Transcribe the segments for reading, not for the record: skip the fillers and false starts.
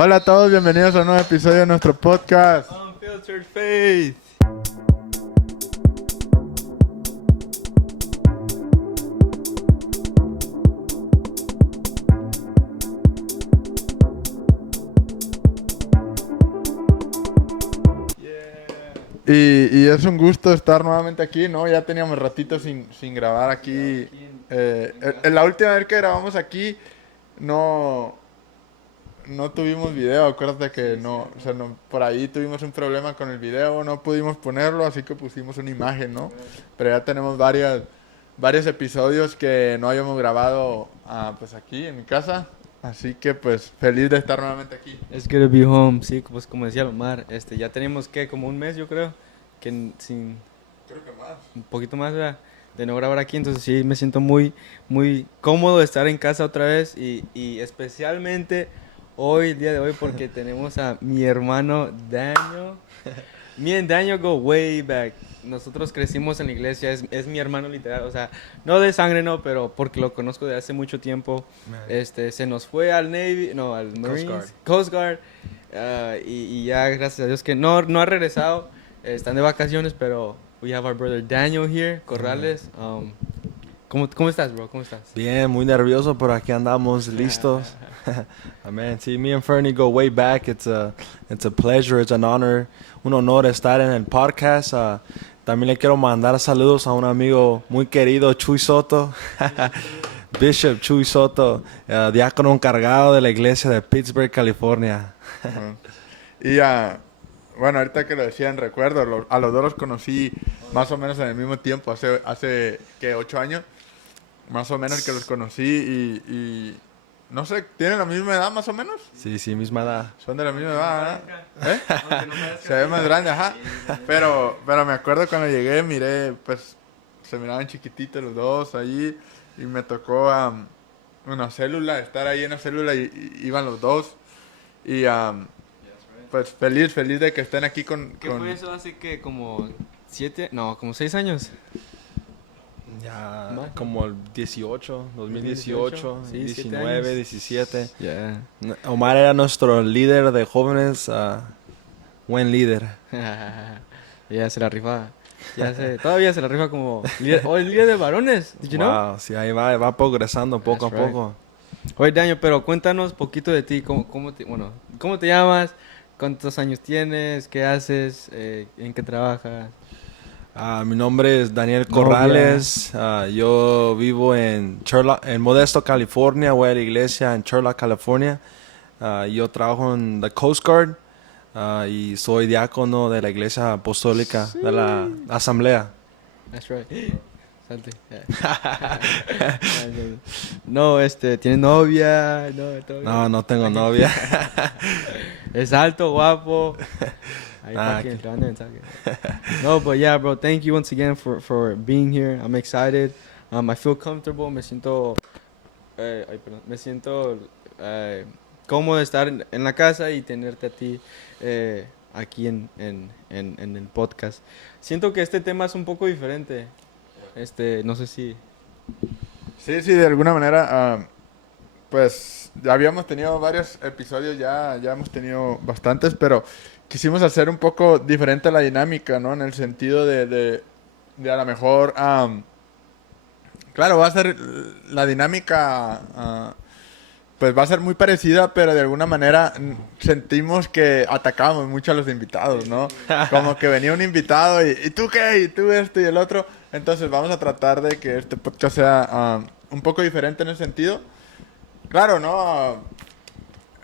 Hola a todos, bienvenidos a un nuevo episodio de nuestro podcast. Unfiltered Faith. Y es un gusto estar nuevamente aquí, ¿no? Ya teníamos ratito sin grabar aquí. La última vez que grabamos aquí no tuvimos video, acuérdate que o sea, por ahí tuvimos un problema con el video, no pudimos ponerlo, así que pusimos una imagen, ¿no? Pero ya tenemos varios episodios que no habíamos grabado pues aquí en mi casa, así que pues feliz de estar nuevamente aquí. It's good to be home, sí, pues como decía Omar, ya tenemos como un mes, yo creo, Creo que más. un poquito más, ¿verdad? De no grabar aquí, entonces sí, me siento muy, muy cómodo de estar en casa otra vez y especialmente hoy, el día de hoy, porque tenemos a mi hermano Daniel. Me and Daniel go way back. Nosotros crecimos en la iglesia, es mi hermano literal, o sea, no de sangre, no, pero porque lo conozco de hace mucho tiempo. Se nos fue al Navy, no, al Marines, Coast Guard, y ya gracias a Dios que no ha regresado, están de vacaciones, pero we have our brother Daniel here, Corrales. ¿Cómo estás, bro? ¿Cómo estás? Bien, muy nervioso, pero aquí andamos listos. Amen. Sí, me and Fernie go way back. It's a pleasure, it's an honor, un honor estar en el podcast. También le quiero mandar saludos a un amigo muy querido, Chuy Soto. Bishop Chuy Soto, diácono encargado de la iglesia de Pittsburgh, California. Y bueno, ahorita que lo decían, recuerdo, a los dos los conocí más o menos en el mismo tiempo, hace ¿qué? 8 años, más o menos que los conocí y no sé, ¿tienen la misma edad más o menos? Sí, misma edad. Son de la misma edad, ¿verdad? Se ve más grande, ajá. Pero me acuerdo cuando llegué, miré, pues, se miraban chiquititos los dos allí y me tocó una célula, estar ahí en la célula y iban los dos y pues feliz de que estén aquí con... ¿Qué fue eso hace que como 6 años? Ya ¿Más? como el 2018, Sí, 19, 17. Yeah. Omar era nuestro líder de jóvenes, buen líder. Ya se la rifa. Todavía se la rifa como líder, el líder de varones. Did you know? Wow, sí, ahí va progresando poco That's a right. poco. Oye, Daniel, pero cuéntanos poquito de ti. ¿Cómo te llamas? ¿Cuántos años tienes? ¿Qué haces? ¿En qué trabajas? Mi nombre es Daniel Corrales. Yo vivo en Modesto, California. Voy a la iglesia en Charlotte, California. Yo trabajo en the Coast Guard y soy diácono de la iglesia apostólica de la asamblea. That's right. Salte. No, ¿tienes novia? No tengo novia. Es alto, guapo. Ahí para que te mande mensaje. No, but yeah, bro, thank you once again for being here. I'm excited. I feel comfortable. Me siento cómodo de estar en la casa y tenerte a ti aquí en el podcast. Siento que este tema es un poco diferente. No sé si... Sí, de alguna manera, pues ya habíamos tenido varios episodios, ya hemos tenido bastantes, pero quisimos hacer un poco diferente la dinámica, ¿no? En el sentido de a lo mejor, claro, va a ser la dinámica, pues va a ser muy parecida, pero de alguna manera sentimos que atacamos mucho a los invitados, ¿no? Como que venía un invitado y ¿tú qué? Y tú esto y el otro. Entonces vamos a tratar de que este podcast sea un poco diferente en ese sentido. Claro, ¿no?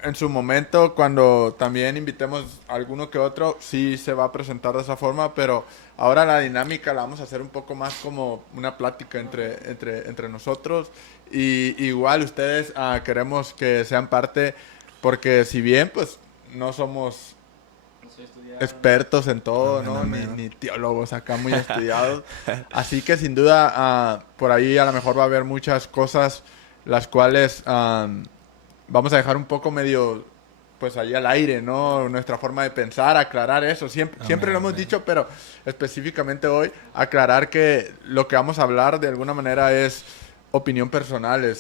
En su momento, cuando también invitemos a alguno que otro, sí se va a presentar de esa forma, pero ahora la dinámica la vamos a hacer un poco más como una plática entre nosotros. Y igual ustedes queremos que sean parte, porque si bien pues no somos expertos en todo, ¿no? Ni teólogos acá muy estudiados. Así que sin duda por ahí a lo mejor va a haber muchas cosas las cuales vamos a dejar un poco medio pues ahí al aire, ¿no? Nuestra forma de pensar, aclarar eso. Siempre lo hemos dicho, pero específicamente hoy aclarar que lo que vamos a hablar de alguna manera es opinión personal,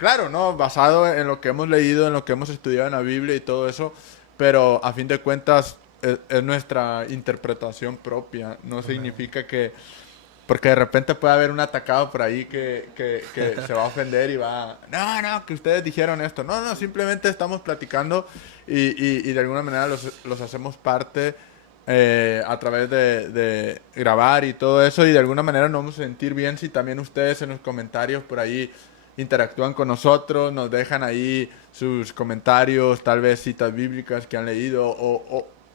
claro, ¿no? Basado en lo que hemos leído, en lo que hemos estudiado en la Biblia y todo eso, pero a fin de cuentas es nuestra interpretación propia. No significa que... Porque de repente puede haber un atacado por ahí que se va a ofender y va... No, que ustedes dijeron esto. No, simplemente estamos platicando y de alguna manera los hacemos parte a través de grabar y todo eso. Y de alguna manera nos vamos a sentir bien si también ustedes en los comentarios por ahí interactúan con nosotros, nos dejan ahí sus comentarios, tal vez citas bíblicas que han leído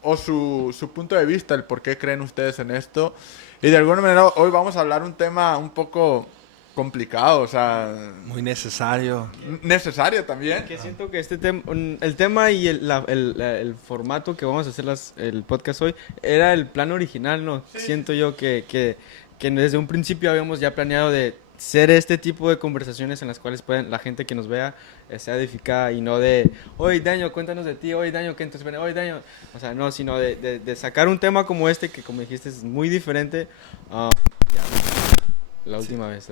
o su punto de vista, el por qué creen ustedes en esto. Y de alguna manera hoy vamos a hablar un tema un poco complicado, o sea... Muy necesario. Necesario también. Que siento que este tema, el tema y el formato que vamos a hacer el podcast hoy era el plan original, ¿no? Sí. Siento yo que desde un principio habíamos ya planeado de ser este tipo de conversaciones en las cuales pueden la gente que nos vea sea edificada y no de, oye Daño, cuéntanos de ti, oye Daño, ¿qué entonces? Oye Daño, o sea, no, sino de sacar un tema como este que como dijiste es muy diferente. La última vez.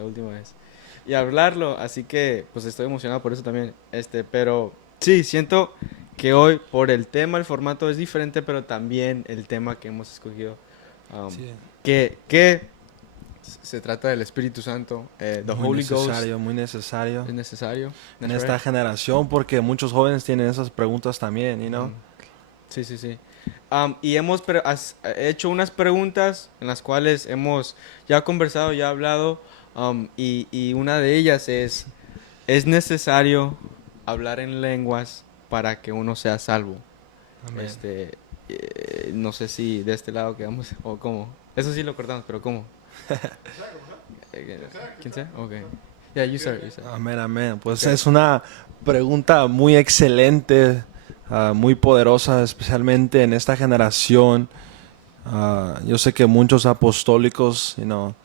Y hablarlo, así que pues estoy emocionado por eso también. Pero sí, siento que hoy por el tema, el formato es diferente, pero también el tema que hemos escogido. Sí. Que se trata del Espíritu Santo, the Holy Ghost. Muy necesario. Es necesario. En esta generación, porque muchos jóvenes tienen esas preguntas también, you know? Sí. Y hemos hecho unas preguntas en las cuales hemos ya conversado, ya hablado, y una de ellas ¿es necesario hablar en lenguas para que uno sea salvo? Amén. No sé si de este lado quedamos o cómo. Eso sí lo cortamos, pero ¿cómo? ¿Quién sabe? Okay. Yeah, you start. Amén. Pues Okay. es una pregunta muy excelente, muy poderosa, especialmente en esta generación. Yo sé que muchos apostólicos,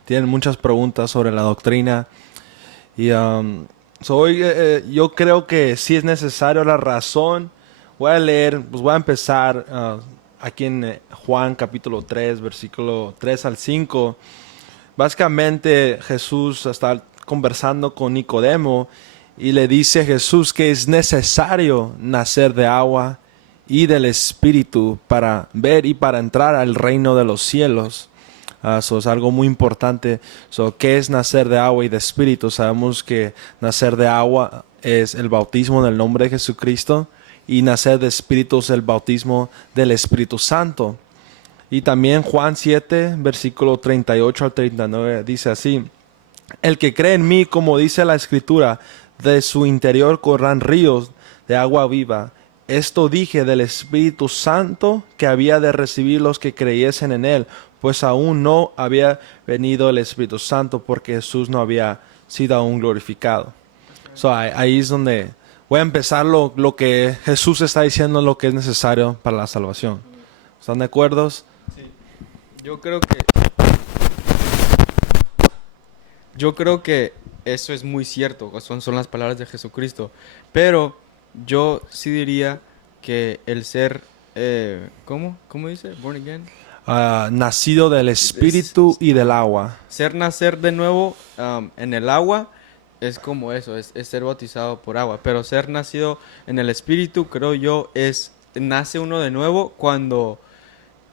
tienen muchas preguntas sobre la doctrina. Y hoy yo creo que sí es necesario la razón. Voy a empezar aquí en Juan capítulo 3, versículo 3 al 5. Básicamente Jesús está conversando con Nicodemo y le dice a Jesús que es necesario nacer de agua y del Espíritu para ver y para entrar al reino de los cielos. Eso es algo muy importante. ¿Qué es nacer de agua y de Espíritu? Sabemos que nacer de agua es el bautismo en el nombre de Jesucristo y nacer de Espíritu es el bautismo del Espíritu Santo. Y también Juan 7, versículo 38 al 39, dice así: el que cree en mí, como dice la Escritura, de su interior correrán ríos de agua viva. Esto dije del Espíritu Santo que había de recibir los que creyesen en él, pues aún no había venido el Espíritu Santo porque Jesús no había sido aún glorificado. Ahí es donde voy a empezar lo que Jesús está diciendo, lo que es necesario para la salvación. ¿Están de acuerdo? Yo creo que eso es muy cierto, son las palabras de Jesucristo, pero yo sí diría que el ser, ¿cómo dice? Born again. Nacido del Espíritu y del agua. Nacer de nuevo en el agua es como eso, es ser bautizado por agua, pero ser nacido en el Espíritu, creo yo, nace uno de nuevo cuando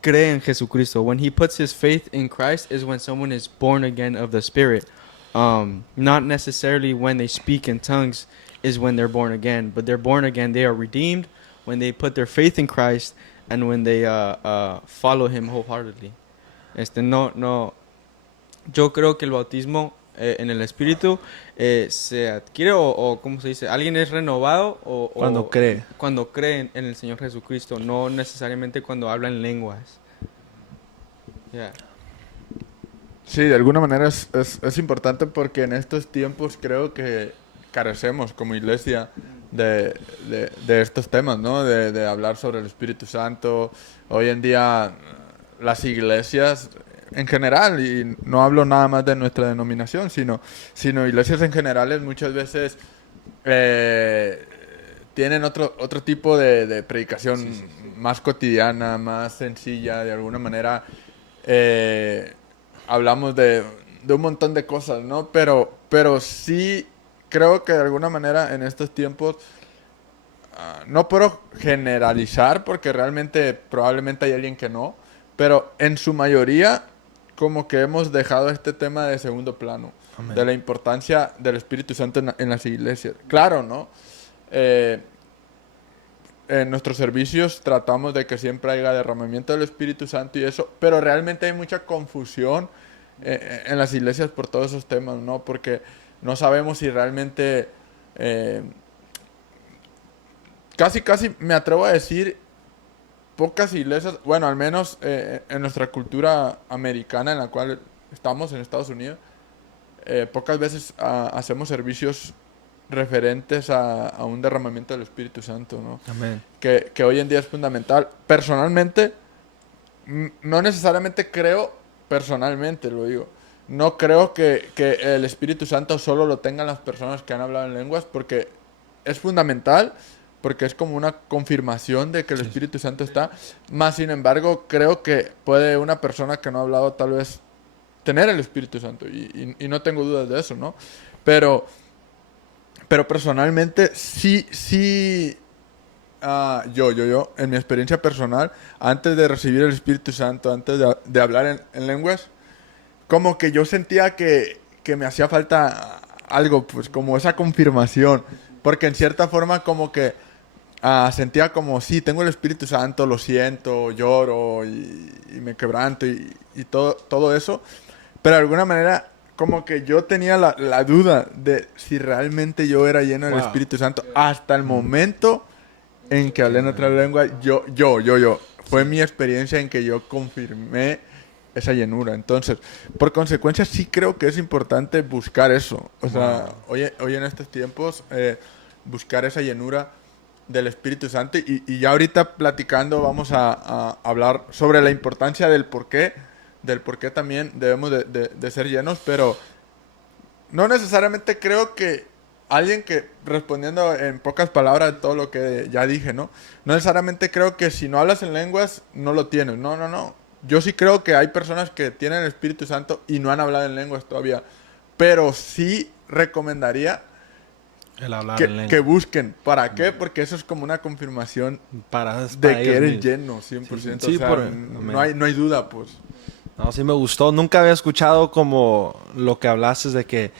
cree en Jesucristo. When he puts his faith in Christ is when someone is born again of the Spirit. Not necessarily when they speak in tongues is when they're born again, but they're born again. They are redeemed when they put their faith in Christ and when they follow him wholeheartedly. Yo creo que el bautismo en el Espíritu se adquiere o ¿cómo se dice? Alguien es renovado cuando cree. Cuando cree en el Señor Jesucristo, no necesariamente cuando habla en lenguas. Yeah. Sí, de alguna manera es importante porque en estos tiempos creo que carecemos como iglesia de estos temas, ¿no? De hablar sobre el Espíritu Santo. Hoy en día las iglesias en general, y no hablo nada más de nuestra denominación, sino iglesias en general muchas veces tienen otro tipo de predicación más cotidiana, más sencilla, de alguna manera. Hablamos de un montón de cosas, ¿no? Pero sí creo que de alguna manera en estos tiempos, no puedo generalizar porque realmente probablemente hay alguien que no, pero en su mayoría como que hemos dejado este tema de segundo plano, Amén. de la importancia del Espíritu Santo en las iglesias. Claro, ¿no? En nuestros servicios tratamos de que siempre haya derramamiento del Espíritu Santo y eso, pero realmente hay mucha confusión en las iglesias por todos esos temas, ¿no? Porque no sabemos si realmente, casi me atrevo a decir, pocas iglesias, bueno, al menos en nuestra cultura americana en la cual estamos en Estados Unidos, pocas veces hacemos servicios referentes a un derramamiento del Espíritu Santo, ¿no? Amén. Que hoy en día es fundamental. Personalmente, no necesariamente creo, personalmente lo digo, no creo que el Espíritu Santo solo lo tengan las personas que han hablado en lenguas, porque es fundamental, porque es como una confirmación de que el Espíritu Santo está. Más sin embargo, creo que puede una persona que no ha hablado tal vez tener el Espíritu Santo, y no tengo dudas de eso, ¿no? Pero personalmente, sí, yo, en mi experiencia personal, antes de recibir el Espíritu Santo, antes de hablar en lenguas, como que yo sentía que me hacía falta algo, pues como esa confirmación, porque en cierta forma como que sentía como, sí, tengo el Espíritu Santo, lo siento, lloro y me quebranto y todo eso, pero de alguna manera como que yo tenía la duda de si realmente yo era lleno del Wow. Espíritu Santo hasta el momento en que hablé en otra lengua. Fue mi experiencia en que yo confirmé esa llenura. Entonces, por consecuencia, sí creo que es importante buscar eso. O sea, hoy en estos tiempos, buscar esa llenura del Espíritu Santo. Y ya ahorita platicando vamos a hablar sobre la importancia del por qué también debemos de ser llenos, pero no necesariamente creo que alguien que, respondiendo en pocas palabras todo lo que ya dije, ¿no? No necesariamente creo que si no hablas en lenguas, no lo tienes. No. Yo sí creo que hay personas que tienen el Espíritu Santo y no han hablado en lenguas todavía, pero sí recomendaría El hablar en lengua. que busquen. ¿Para qué? Porque eso es como una confirmación para de que ellos eres mismos. lleno, 100%. Sí, o sea, amén. no hay duda, pues. No, sí me gustó. Nunca había escuchado como lo que hablaste de que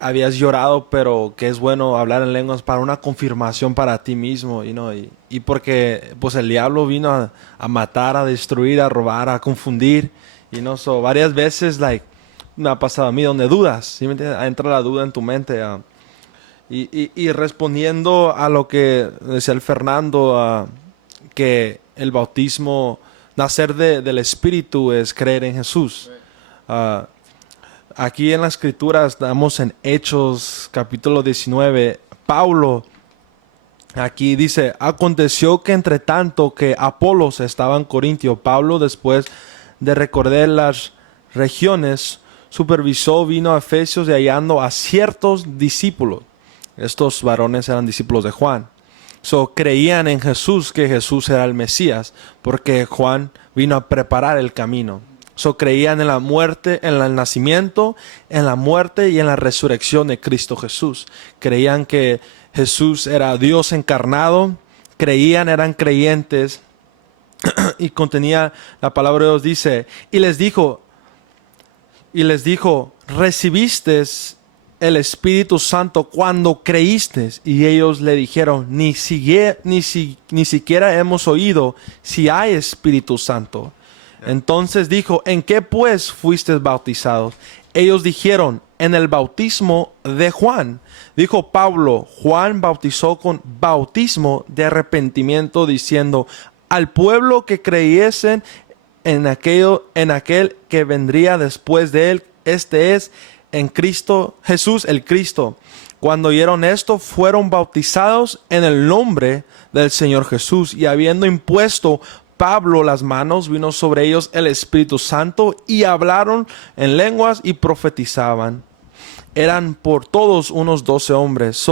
habías llorado, pero que es bueno hablar en lenguas para una confirmación para ti mismo, y porque pues el diablo vino a matar, a destruir, a robar, a confundir, so varias veces me ha pasado a mí donde dudas, ¿sí me entiendes? Entra la duda en tu mente, y respondiendo a lo que decía el Fernando, que el bautismo, nacer del Espíritu es creer en Jesús. Aquí en la Escritura estamos en Hechos capítulo 19. Pablo aquí dice: aconteció que entre tanto que Apolos estaba en Corintio, Pablo, después de recorrer las regiones, supervisó, vino a Efesios y hallando a ciertos discípulos. Estos varones eran discípulos de Juan. Creían en Jesús, que Jesús era el Mesías, porque Juan vino a preparar el camino. Creían en la muerte, en el nacimiento, en la muerte y en la resurrección de Cristo Jesús. Creían que Jesús era Dios encarnado. Eran creyentes. Y contenía, la palabra de Dios dice, y les dijo, recibiste el Espíritu Santo cuando creíste. Y ellos le dijeron, ni siquiera hemos oído si hay Espíritu Santo. Entonces dijo, ¿en qué pues fuisteis bautizados? Ellos dijeron, en el bautismo de Juan. Dijo Pablo, Juan bautizó con bautismo de arrepentimiento, diciendo al pueblo que creyesen en aquel que vendría después de él, este es en Cristo Jesús el Cristo. Cuando oyeron esto, fueron bautizados en el nombre del Señor Jesús, y habiendo impuesto Pablo las manos, vino sobre ellos el Espíritu Santo, y hablaron en lenguas y profetizaban. Eran por todos unos 12 hombres.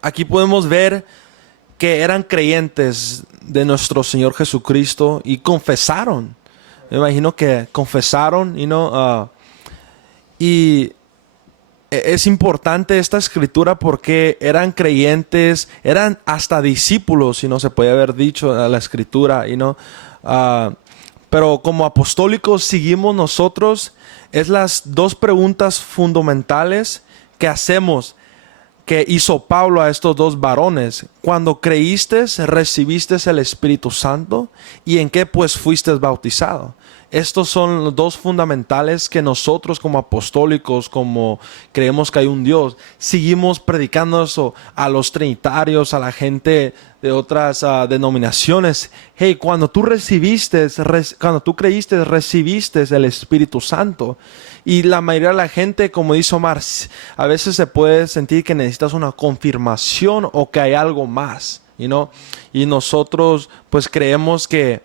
Aquí podemos ver que eran creyentes de nuestro Señor Jesucristo y confesaron. Me imagino que confesaron, y es importante esta escritura porque eran creyentes, eran hasta discípulos, si no se puede haber dicho a la escritura, pero como apostólicos seguimos nosotros, es las dos preguntas fundamentales que hacemos, que hizo Pablo a estos dos varones. Cuando creíste, recibiste el Espíritu Santo, y en qué pues fuiste bautizado. Estos son los dos fundamentales que nosotros como apostólicos, como creemos que hay un Dios, seguimos predicando eso a los trinitarios, a la gente de otras denominaciones. Hey, cuando tú creíste, recibiste el Espíritu Santo. Y la mayoría de la gente, como dice Omar, a veces se puede sentir que necesitas una confirmación o que hay algo más, y nosotros pues creemos que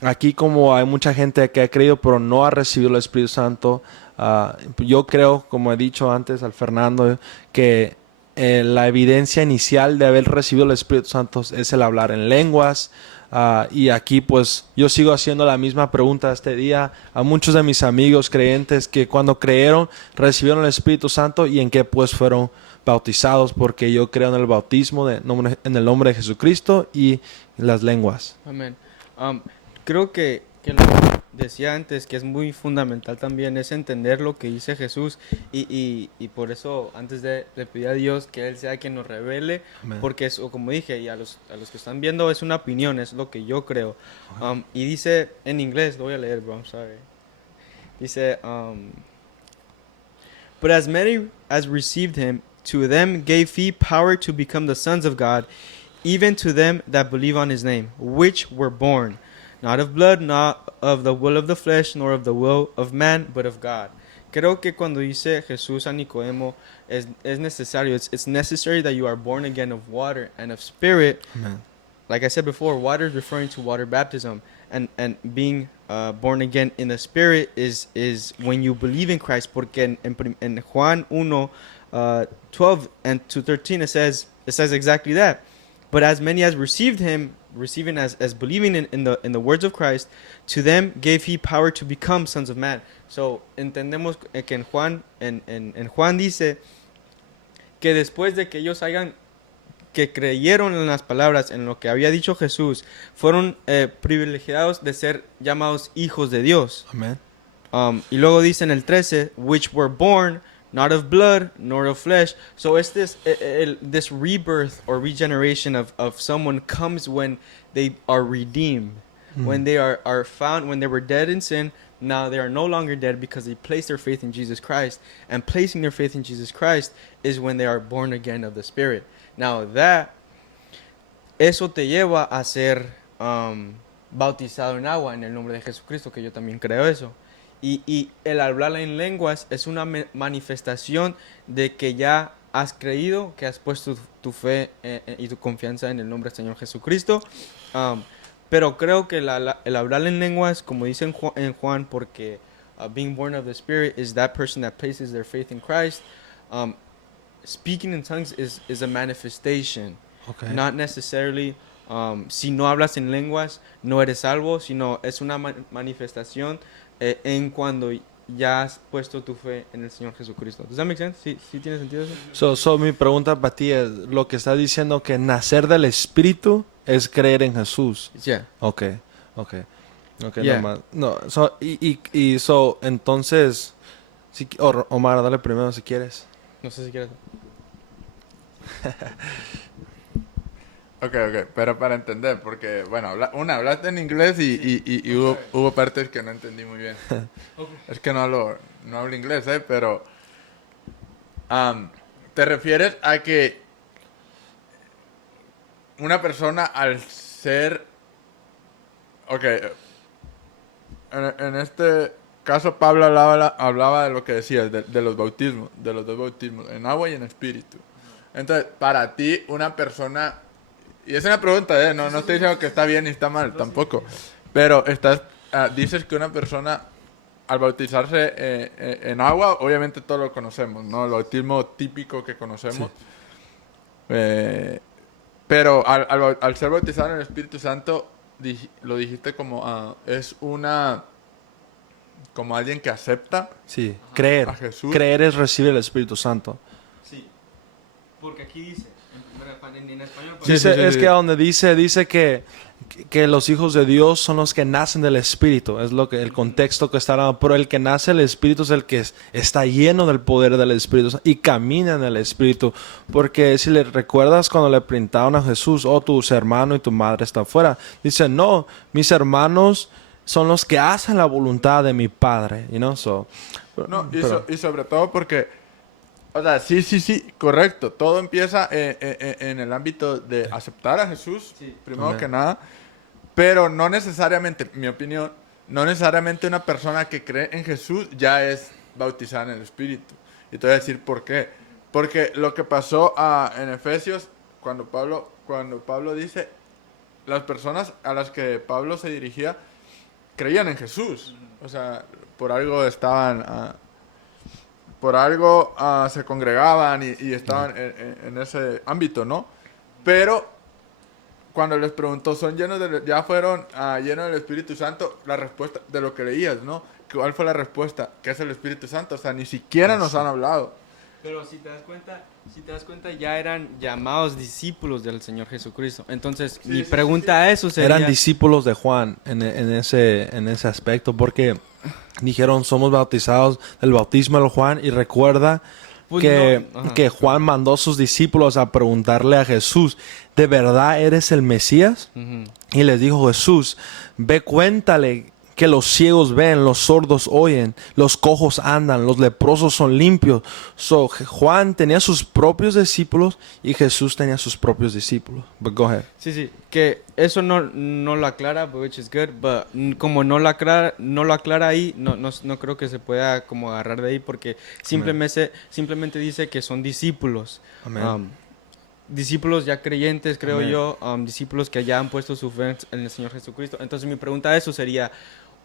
aquí, como hay mucha gente que ha creído pero no ha recibido el Espíritu Santo, yo creo, como he dicho antes al Fernando, que la evidencia inicial de haber recibido el Espíritu Santo es el hablar en lenguas. Y aquí pues yo sigo haciendo la misma pregunta este día a muchos de mis amigos creyentes, que cuando creyeron recibieron el Espíritu Santo, y en qué pues fueron bautizados, porque yo creo en el bautismo en el nombre de Jesucristo y las lenguas. Amén. Creo que lo que decía antes, que es muy fundamental también, es entender lo que dice Jesús, y por eso antes de pedir a Dios que Él sea quien nos revele. Amén. Porque es, como dije, y a los que están viendo, es una opinión, es lo que yo creo. Y dice en inglés, lo voy a leer, bro, I'm sorry. Dice, but as many as received him, to them gave he power to become the sons of God, even to them that believe on his name, which were born not of blood, not of the will of the flesh, nor of the will of man, but of God. Creo que cuando dice Jesús a Nicodemo, es necesario, it's necessary that you are born again of water and of spirit. Amen. Like I said before, water is referring to water baptism, and being born again in the spirit is when you believe in Christ. Porque en Juan 1, 12 and to 13 it says exactly that. But as many as received him, receiving as believing in the words of Christ, to them gave he power to become sons of man. So entendemos que en Juan dice que después de que ellos que creyeron en las palabras, en lo que había dicho Jesús, fueron privilegiados de ser llamados hijos de Dios. Amén. Y luego dice en el 13, which were born not of blood, nor of flesh. So it's this rebirth or regeneration of someone comes when they are redeemed. When they are found, when they were dead in sin, now they are no longer dead because they place their faith in Jesus Christ. And placing their faith in Jesus Christ is when they are born again of the Spirit. Now eso te lleva a ser bautizado en agua en el nombre de Jesucristo, que yo también creo eso. Y el hablar en lenguas es una manifestación de que ya has creído, que has puesto tu fe y tu confianza en el nombre del Señor Jesucristo. Pero creo que el hablar en lenguas, como dice en Juan, porque being born of the Spirit is that person that places their faith in Christ. Speaking in tongues is a manifestation. Okay. Not necessarily, si no hablas en lenguas, no eres salvo, sino es una manifestación en cuando ya has puesto tu fe en el Señor Jesucristo. ¿Does that make sense? ¿Sí tiene sentido eso? So mi pregunta para ti es, lo que está diciendo que nacer del Espíritu es creer en Jesús. Yeah. Okay, yeah. No, entonces, Omar, dale primero si quieres. No sé si quieres. Ok, pero para entender, porque, bueno, hablaste en inglés y hubo partes que no entendí muy bien. Okay. Es que no hablo inglés, pero ¿te refieres a que una persona al ser... Ok, en este caso Pablo hablaba de lo que decías, de los bautismos, de los dos bautismos, en agua y en espíritu. Entonces, para ti, una persona... Y es una pregunta, no estoy diciendo que está bien ni está mal, tampoco. Pero dices que una persona, al bautizarse en agua, obviamente todos lo conocemos, ¿no? El bautismo típico que conocemos. Sí. Pero al ser bautizado en el Espíritu Santo, lo dijiste como, es una como alguien que acepta Sí, creer. a Jesús. Creer es recibir el Espíritu Santo. Sí. Porque aquí dice, en español... Sí, Dice, sí, es sí. que donde dice que los hijos de Dios son los que nacen del Espíritu. Es lo que el contexto que está dando. Pero el que nace del Espíritu es el que está lleno del poder del Espíritu y camina en el Espíritu. Porque si le recuerdas cuando le preguntaron a Jesús, oh, tus hermanos y tu madre están afuera. Dice, no, mis hermanos son los que hacen la voluntad de mi Padre. You know? No, Pero- y sobre todo porque, o sea, sí, correcto. Todo empieza en el ámbito de aceptar a Jesús, Sí. primero Amén. que nada. Pero no necesariamente, mi opinión, no necesariamente una persona que cree en Jesús ya es bautizada en el Espíritu. Y te voy a decir por qué. Porque lo que pasó en Efesios, cuando Pablo dice, las personas a las que Pablo se dirigía creían en Jesús. O sea, por algo estaban, se congregaban y estaban en ese ámbito, ¿no? Pero cuando les preguntó, ya fueron llenos del Espíritu Santo, la respuesta de lo que leías, ¿no? ¿Cuál fue la respuesta? ¿Qué es el Espíritu Santo? O sea, ni siquiera nos han hablado. Pero si te das cuenta, ya eran llamados discípulos del Señor Jesucristo. Entonces, mi pregunta a eso sería... Eran discípulos de Juan en ese aspecto, porque dijeron, somos bautizados del bautismo de Juan, y recuerda Pues que, no, ajá. que Juan mandó a sus discípulos a preguntarle a Jesús, ¿de verdad eres el Mesías? Ujú. Y les dijo Jesús, ve, cuéntale que los ciegos ven, los sordos oyen, los cojos andan, los leprosos son limpios. Juan tenía sus propios discípulos y Jesús tenía sus propios discípulos. But go ahead. Sí, que eso no lo aclara, which is good, but como no lo aclara ahí, no creo que se pueda como agarrar de ahí, porque simplemente dice que son discípulos. Amén. Discípulos ya creyentes, creo Amén. yo, discípulos que ya han puesto su fe en el Señor Jesucristo. Entonces mi pregunta a eso sería,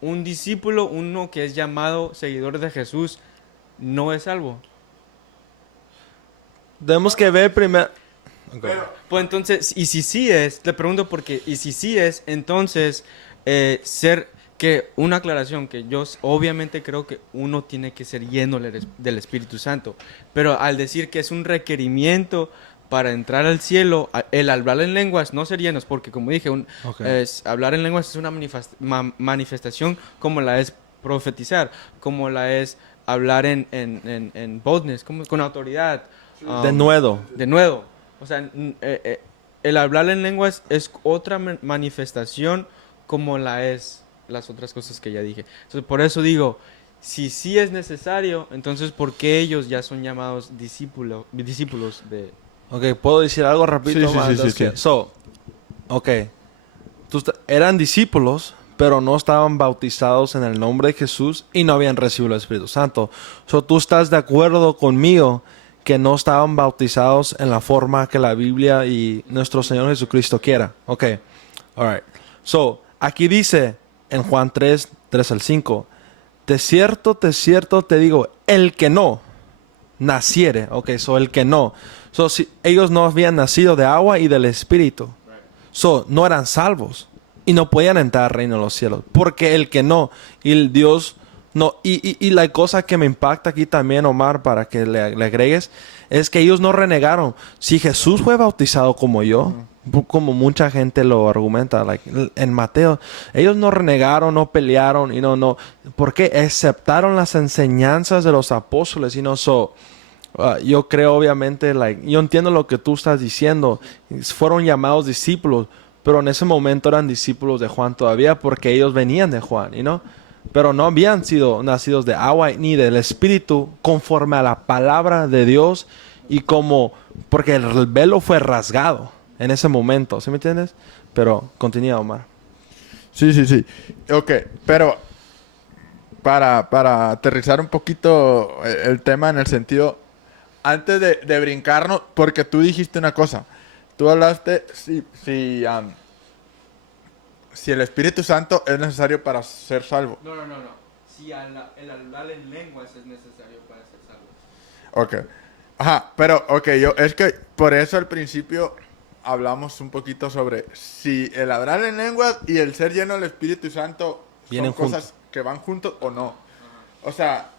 ¿un discípulo, uno que es llamado seguidor de Jesús, no es salvo? Tenemos que ver primero... Pues entonces, y si sí es, le pregunto porque, y si sí es, entonces, una aclaración, que yo obviamente creo que uno tiene que ser lleno del Espíritu Santo, pero al decir que es un requerimiento para entrar al cielo, el hablar en lenguas, no ser llenos, porque como dije, hablar en lenguas es una manifestación como la es profetizar, como la es hablar en boldness, con autoridad. De nuevo. De nuevo. O sea, el hablar en lenguas es otra manifestación como la es las otras cosas que ya dije. Entonces, por eso digo, si sí es necesario, entonces, ¿por qué ellos ya son llamados discípulos de... Ok, ¿puedo decir algo rapidito? Sí, más? sí. Es que- ok. Eran discípulos, pero no estaban bautizados en el nombre de Jesús y no habían recibido el Espíritu Santo. ¿Tú estás de acuerdo conmigo que no estaban bautizados en la forma que la Biblia y nuestro Señor Jesucristo quiera? Ok, alright. Aquí dice en Juan 3:3-5, de cierto te digo, el que no naciere, el que no. Si ellos no habían nacido de agua y del Espíritu, no eran salvos y no podían entrar al reino de los cielos, porque el que no, y el Dios no. Y la cosa que me impacta aquí también, Omar, para que le agregues, es que ellos no renegaron. Si Jesús fue bautizado como yo, como mucha gente lo argumenta, en Mateo, ellos no renegaron, no pelearon, y no, porque aceptaron las enseñanzas de los apóstoles, y no. Yo creo, obviamente, yo entiendo lo que tú estás diciendo. Fueron llamados discípulos, pero en ese momento eran discípulos de Juan todavía, porque ellos venían de Juan, pero no habían sido nacidos de agua ni del Espíritu, conforme a la palabra de Dios, porque el velo fue rasgado en ese momento, ¿sí me entiendes? Pero continúa, Omar. Sí. Ok, pero para aterrizar un poquito el tema en el sentido, antes de brincarnos, porque tú dijiste una cosa, tú hablaste si el Espíritu Santo es necesario para ser salvo. No. Si el hablar en lenguas es necesario para ser salvo. Ok. Ajá, pero es que por eso al principio hablamos un poquito sobre si el hablar en lenguas y el ser lleno del Espíritu Santo Vienen son cosas que van juntos o no. o sea,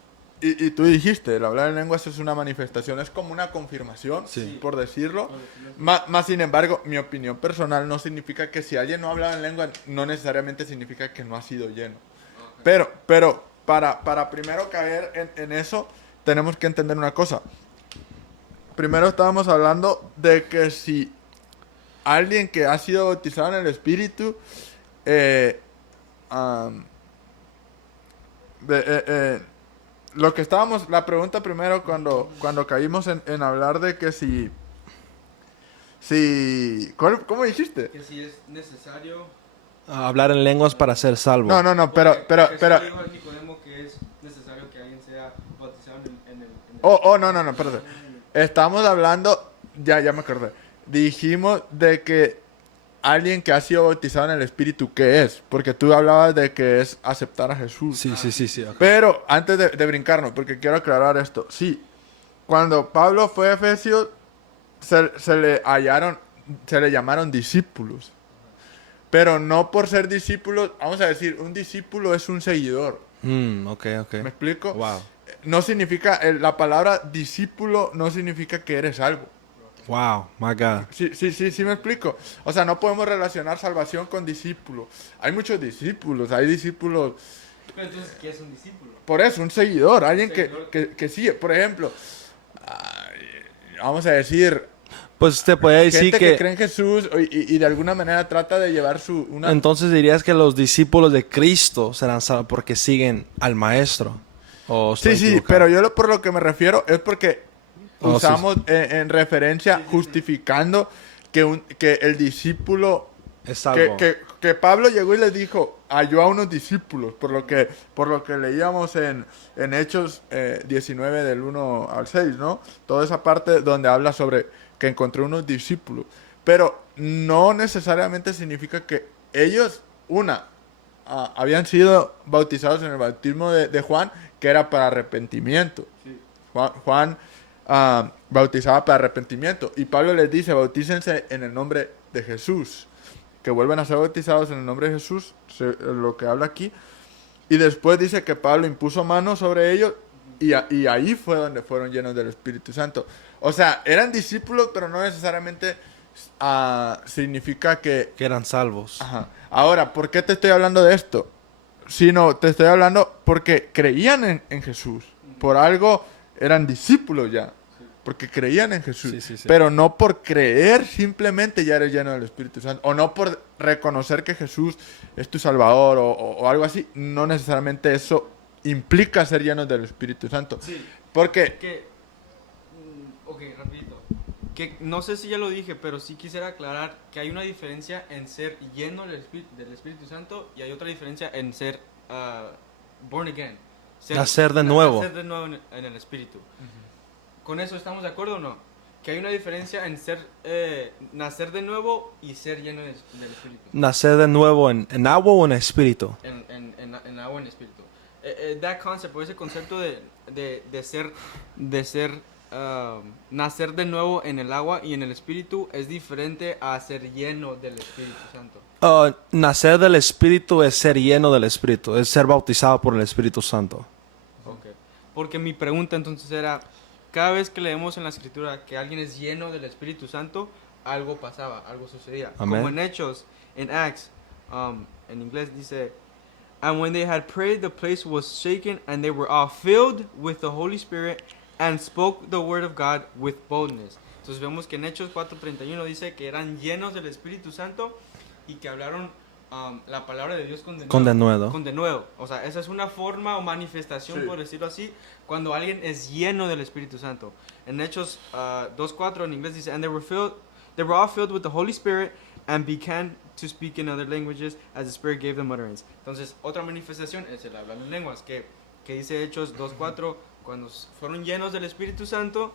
y tú dijiste, el hablar en lenguas es una manifestación, es como una confirmación, Sí. por decirlo. Más sin embargo, mi opinión personal no significa que si alguien no hablaba en lengua, no necesariamente significa que no ha sido lleno. Pero para primero caer en eso, tenemos que entender una cosa. Primero estábamos hablando de que si alguien que ha sido bautizado en el Espíritu, am, lo que estábamos, la pregunta primero cuando caímos en hablar de que ¿cómo dijiste? Que si es necesario... Hablar en lenguas para ser salvo. No, pero, Jesús dijo a Nicodemo que es necesario que alguien sea bautizado en el... no, perdón. Estamos hablando, ya me acordé. Dijimos de que alguien que ha sido bautizado en el Espíritu, ¿qué es? Porque tú hablabas de que es aceptar a Jesús. Sí. Ok. Pero antes de brincarnos, porque quiero aclarar esto. Sí, cuando Pablo fue a Efesios, se le llamaron discípulos. Pero no por ser discípulos, vamos a decir, un discípulo es un seguidor. Ok. ¿Me explico? Wow. No significa, la palabra discípulo no significa que eres algo. Wow, my God. Sí, me explico. O sea, no podemos relacionar salvación con discípulo. Hay muchos discípulos, hay discípulos. Pero entonces, ¿qué es un discípulo? Por eso, un seguidor, alguien Seguidor. que sigue. Por ejemplo, vamos a decir, Pues te podría decir gente que que cree en Jesús y de alguna manera trata de llevar una... entonces dirías que los discípulos de Cristo serán salvos porque siguen al maestro. ¿O estoy Sí, equivocado? pero yo por lo que me refiero es porque Oh, sí, usamos en referencia justificando que el discípulo, es salvo. que Pablo llegó y les dijo, halló a unos discípulos, por lo que leíamos en Hechos 19 del 1 al 6, ¿no? Toda esa parte donde habla sobre que encontró unos discípulos. Pero no necesariamente significa que ellos, habían sido bautizados en el bautismo de Juan, que era para arrepentimiento. Juan bautizaba para arrepentimiento. Y Pablo les dice, bautícense en el nombre de Jesús. Que vuelvan a ser bautizados en el nombre de Jesús, lo que habla aquí. Y después dice que Pablo impuso manos sobre ellos y ahí fue donde fueron llenos del Espíritu Santo. O sea, eran discípulos, pero no necesariamente significa que... Que eran salvos. Ajá. Ahora, ¿por qué te estoy hablando de esto? Sino te estoy hablando porque creían en Jesús. Por algo eran discípulos ya. Porque creían en Jesús. Sí. Pero no por creer simplemente ya eres lleno del Espíritu Santo. O no por reconocer que Jesús es tu Salvador o algo así. No necesariamente eso implica ser llenos del Espíritu Santo. Sí. Porque... Ok, rapidito. Que no sé si ya lo dije, pero sí quisiera aclarar que hay una diferencia en ser lleno del Espíritu Santo y hay otra diferencia en ser born again. Nacer de nuevo. Nacer de nuevo en el Espíritu. ¿Con eso estamos de acuerdo o no? Que hay una diferencia en ser nacer de nuevo y ser lleno del Espíritu. Nacer de nuevo en agua o en espíritu. En agua en espíritu. That concept, o ese concepto de ser nacer de nuevo en el agua y en el espíritu es diferente a ser lleno del Espíritu Santo. Nacer del espíritu es ser lleno del espíritu, es ser bautizado por el Espíritu Santo. Okay. Porque mi pregunta entonces era, cada vez que leemos en la escritura que alguien es lleno del Espíritu Santo, algo pasaba, algo sucedía. Amén. Como en Hechos, en Acts, en inglés dice, and when they had prayed, the place was shaken, and they were all filled with the Holy Spirit, and spoke the word of God with boldness. Entonces vemos que en Hechos 4:31 dice que eran llenos del Espíritu Santo y que hablaron la palabra de Dios con denuedo. O sea, esa es una forma o manifestación, Sí. por decirlo así, cuando alguien es lleno del Espíritu Santo. En Hechos 2:4 en inglés dice, and they were all filled with the Holy Spirit and began to speak in other languages as the Spirit gave them utterance. Entonces, otra manifestación es el hablar en lenguas, que dice Hechos 2:4, cuando fueron llenos del Espíritu Santo,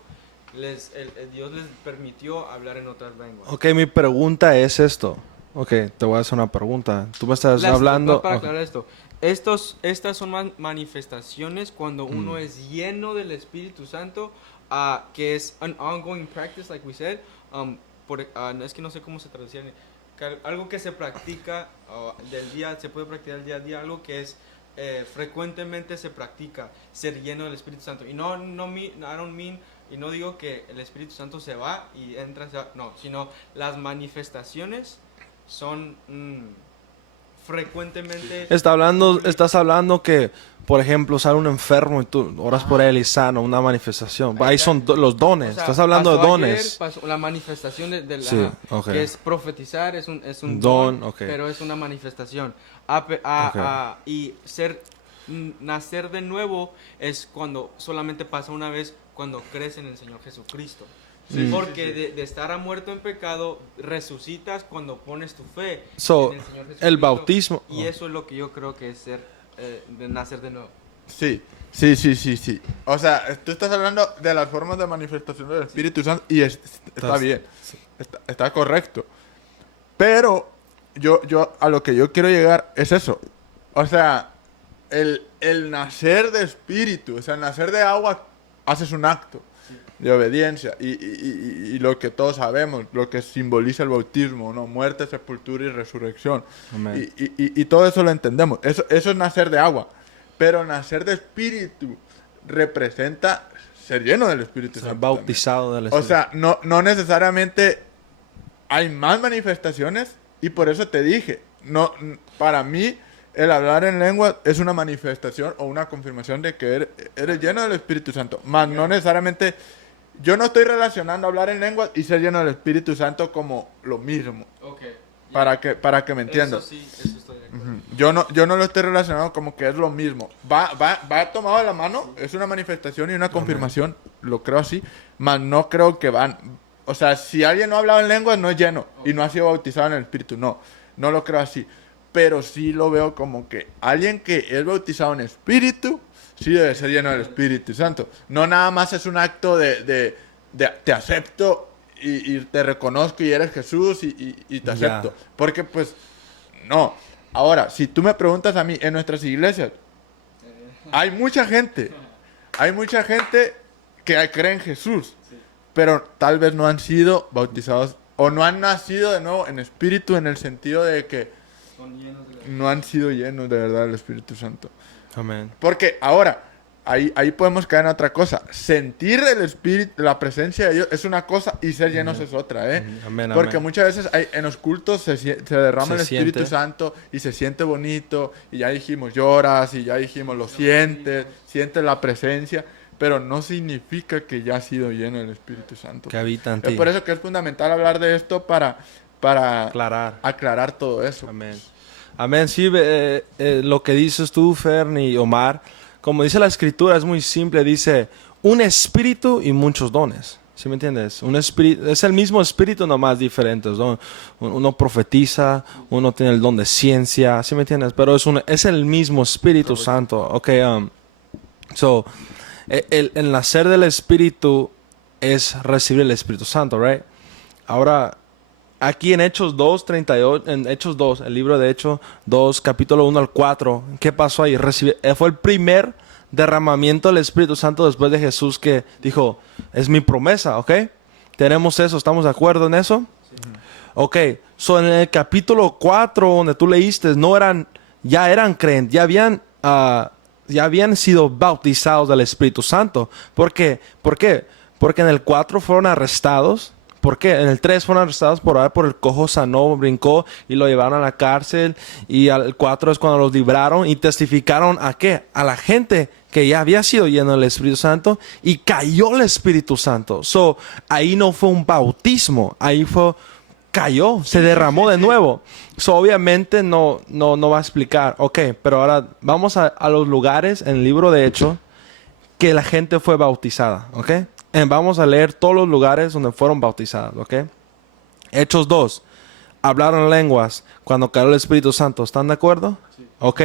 Dios les permitió hablar en otras lenguas. Ok, mi pregunta es esto. Ok, te voy a hacer una pregunta. Tú me estás hablando... Para aclarar esto, estas son manifestaciones cuando uno es lleno del Espíritu Santo, que es an ongoing practice, like we said. Es que no sé cómo se traducía. Algo que se practica se puede practicar el día a día, algo que es frecuentemente se practica ser lleno del Espíritu Santo. Y no, I don't mean, y no digo que el Espíritu Santo se va y entra, no, sino las manifestaciones son frecuentemente... Estás hablando que, por ejemplo, sale un enfermo y tú oras por él y sana, una manifestación. Ahí son los dones. O sea, Estás hablando de pasó dones. ayer, pasó la manifestación de la, Sí, ok. que es profetizar, es un Don, don, ok. pero es una manifestación. Y nacer de nuevo es cuando solamente pasa una vez cuando crees en el Señor Jesucristo. Porque de estar muerto en pecado, resucitas cuando pones tu fe So, en el Señor Jesucristo. el bautismo. Y eso es lo que yo creo que es de nacer de nuevo. Sí. O sea, tú estás hablando de las formas de manifestación del Espíritu Santo y está bien. Está correcto. Pero yo a lo que yo quiero llegar es eso. O sea, el nacer de espíritu, o sea, el nacer de agua, haces un acto de obediencia y lo que todos sabemos, lo que simboliza el bautismo, ¿no? Muerte, sepultura y resurrección. Amén. Y todo eso lo entendemos. Eso es nacer de agua. Pero nacer de espíritu representa ser lleno del Espíritu Santo. Bautizado del O Espíritu. sea, no necesariamente hay más manifestaciones y por eso te dije, para mí el hablar en lengua es una manifestación o una confirmación de que eres lleno del Espíritu Santo. Más no necesariamente, yo no estoy relacionando hablar en lengua y ser lleno del Espíritu Santo como lo mismo. Okay. Para que me entiendas. Eso sí, eso estoy de acuerdo. Yo no lo estoy relacionando como que es lo mismo. Va tomado de la mano, es una manifestación y una confirmación, lo creo así, mas no creo que van. O sea, si alguien no ha hablado en lenguas, no es lleno y no ha sido bautizado en el Espíritu. No lo creo así. Pero sí lo veo como que alguien que es bautizado en Espíritu, sí debe ser lleno del Espíritu Santo. No nada más es un acto de te acepto y te reconozco y eres Jesús y te acepto. Porque pues, no. Ahora, si tú me preguntas a mí, en nuestras iglesias, hay mucha gente que cree en Jesús, pero tal vez no han sido bautizados o no han nacido de nuevo en espíritu, en el sentido de que no han sido llenos de verdad del Espíritu Santo. Amén. Porque ahora, ahí podemos caer en otra cosa. Sentir el Espíritu, la presencia de Dios es una cosa y ser llenos es otra, ¿eh? Amén, Porque amén. muchas veces en los cultos se derrama el Se Espíritu siente. Santo y se siente bonito y ya dijimos lloras y ya dijimos lo sientes la presencia, pero no significa que ya has sido lleno del Espíritu Santo. Que habita en Es ti. por eso que es fundamental hablar de esto para aclarar todo eso. Amén. Amén. Sí, lo que dices tú, Ferni y Omar, como dice la Escritura, es muy simple. Dice, un espíritu y muchos dones. ¿Sí me entiendes? Un espíritu, es el mismo espíritu, nomás diferentes, ¿no? Uno profetiza, uno tiene el don de ciencia, ¿sí me entiendes? Pero es el mismo Espíritu Santo. Ok, el nacer del Espíritu es recibir el Espíritu Santo, right? Ahora, aquí en Hechos 2, 38, en Hechos 2, el libro de Hechos 2, capítulo 1 al 4, ¿qué pasó ahí? Fue el primer derramamiento del Espíritu Santo después de Jesús que dijo, es mi promesa, ¿ok? Tenemos eso, ¿estamos de acuerdo en eso? Sí. Ok, en el capítulo 4 donde tú leíste, ya eran creyentes, ya habían sido bautizados del Espíritu Santo. ¿Por qué? Porque en el 4 fueron arrestados. ¿Por qué? En el 3 fueron arrestados por el cojo sanó, brincó y lo llevaron a la cárcel. Y al 4 es cuando los libraron y testificaron ¿a qué? A la gente que ya había sido lleno del Espíritu Santo y cayó el Espíritu Santo. Ahí no fue un bautismo, cayó, se derramó de nuevo. Obviamente no va a explicar. Ok, pero ahora vamos a los lugares en el libro de Hechos que la gente fue bautizada, ok. Vamos a leer todos los lugares donde fueron bautizados, ¿ok? Hechos 2. Hablaron lenguas cuando cayó el Espíritu Santo. ¿Están de acuerdo? Sí. Ok.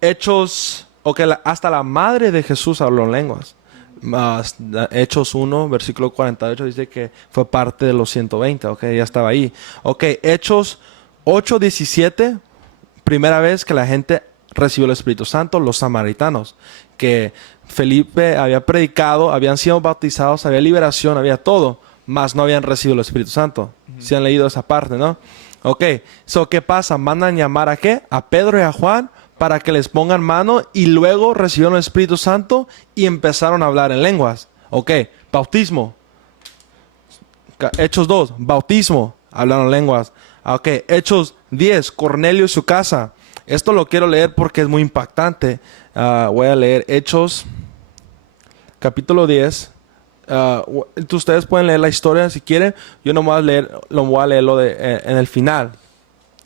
Hechos... Ok, hasta la madre de Jesús habló en lenguas. Hechos 1, versículo 48, dice que fue parte de los 120, ok, ya estaba ahí. Ok, Hechos 8, 17, primera vez que la gente recibió el Espíritu Santo, los samaritanos, que Felipe había predicado, habían sido bautizados, había liberación, había todo, mas no habían recibido el Espíritu Santo. Si han leído esa parte, ¿no? Ok, ¿qué pasa? Mandan llamar ¿a qué? A Pedro y a Juan para que les pongan mano y luego recibieron el Espíritu Santo y empezaron a hablar en lenguas. Ok, bautismo. Hechos 2, bautismo, hablaron lenguas. Ok, Hechos 10, Cornelio y su casa. Esto lo quiero leer porque es muy impactante. Voy a leer Hechos, capítulo 10. Ustedes pueden leer la historia si quieren. Yo no voy a leerlo en el final.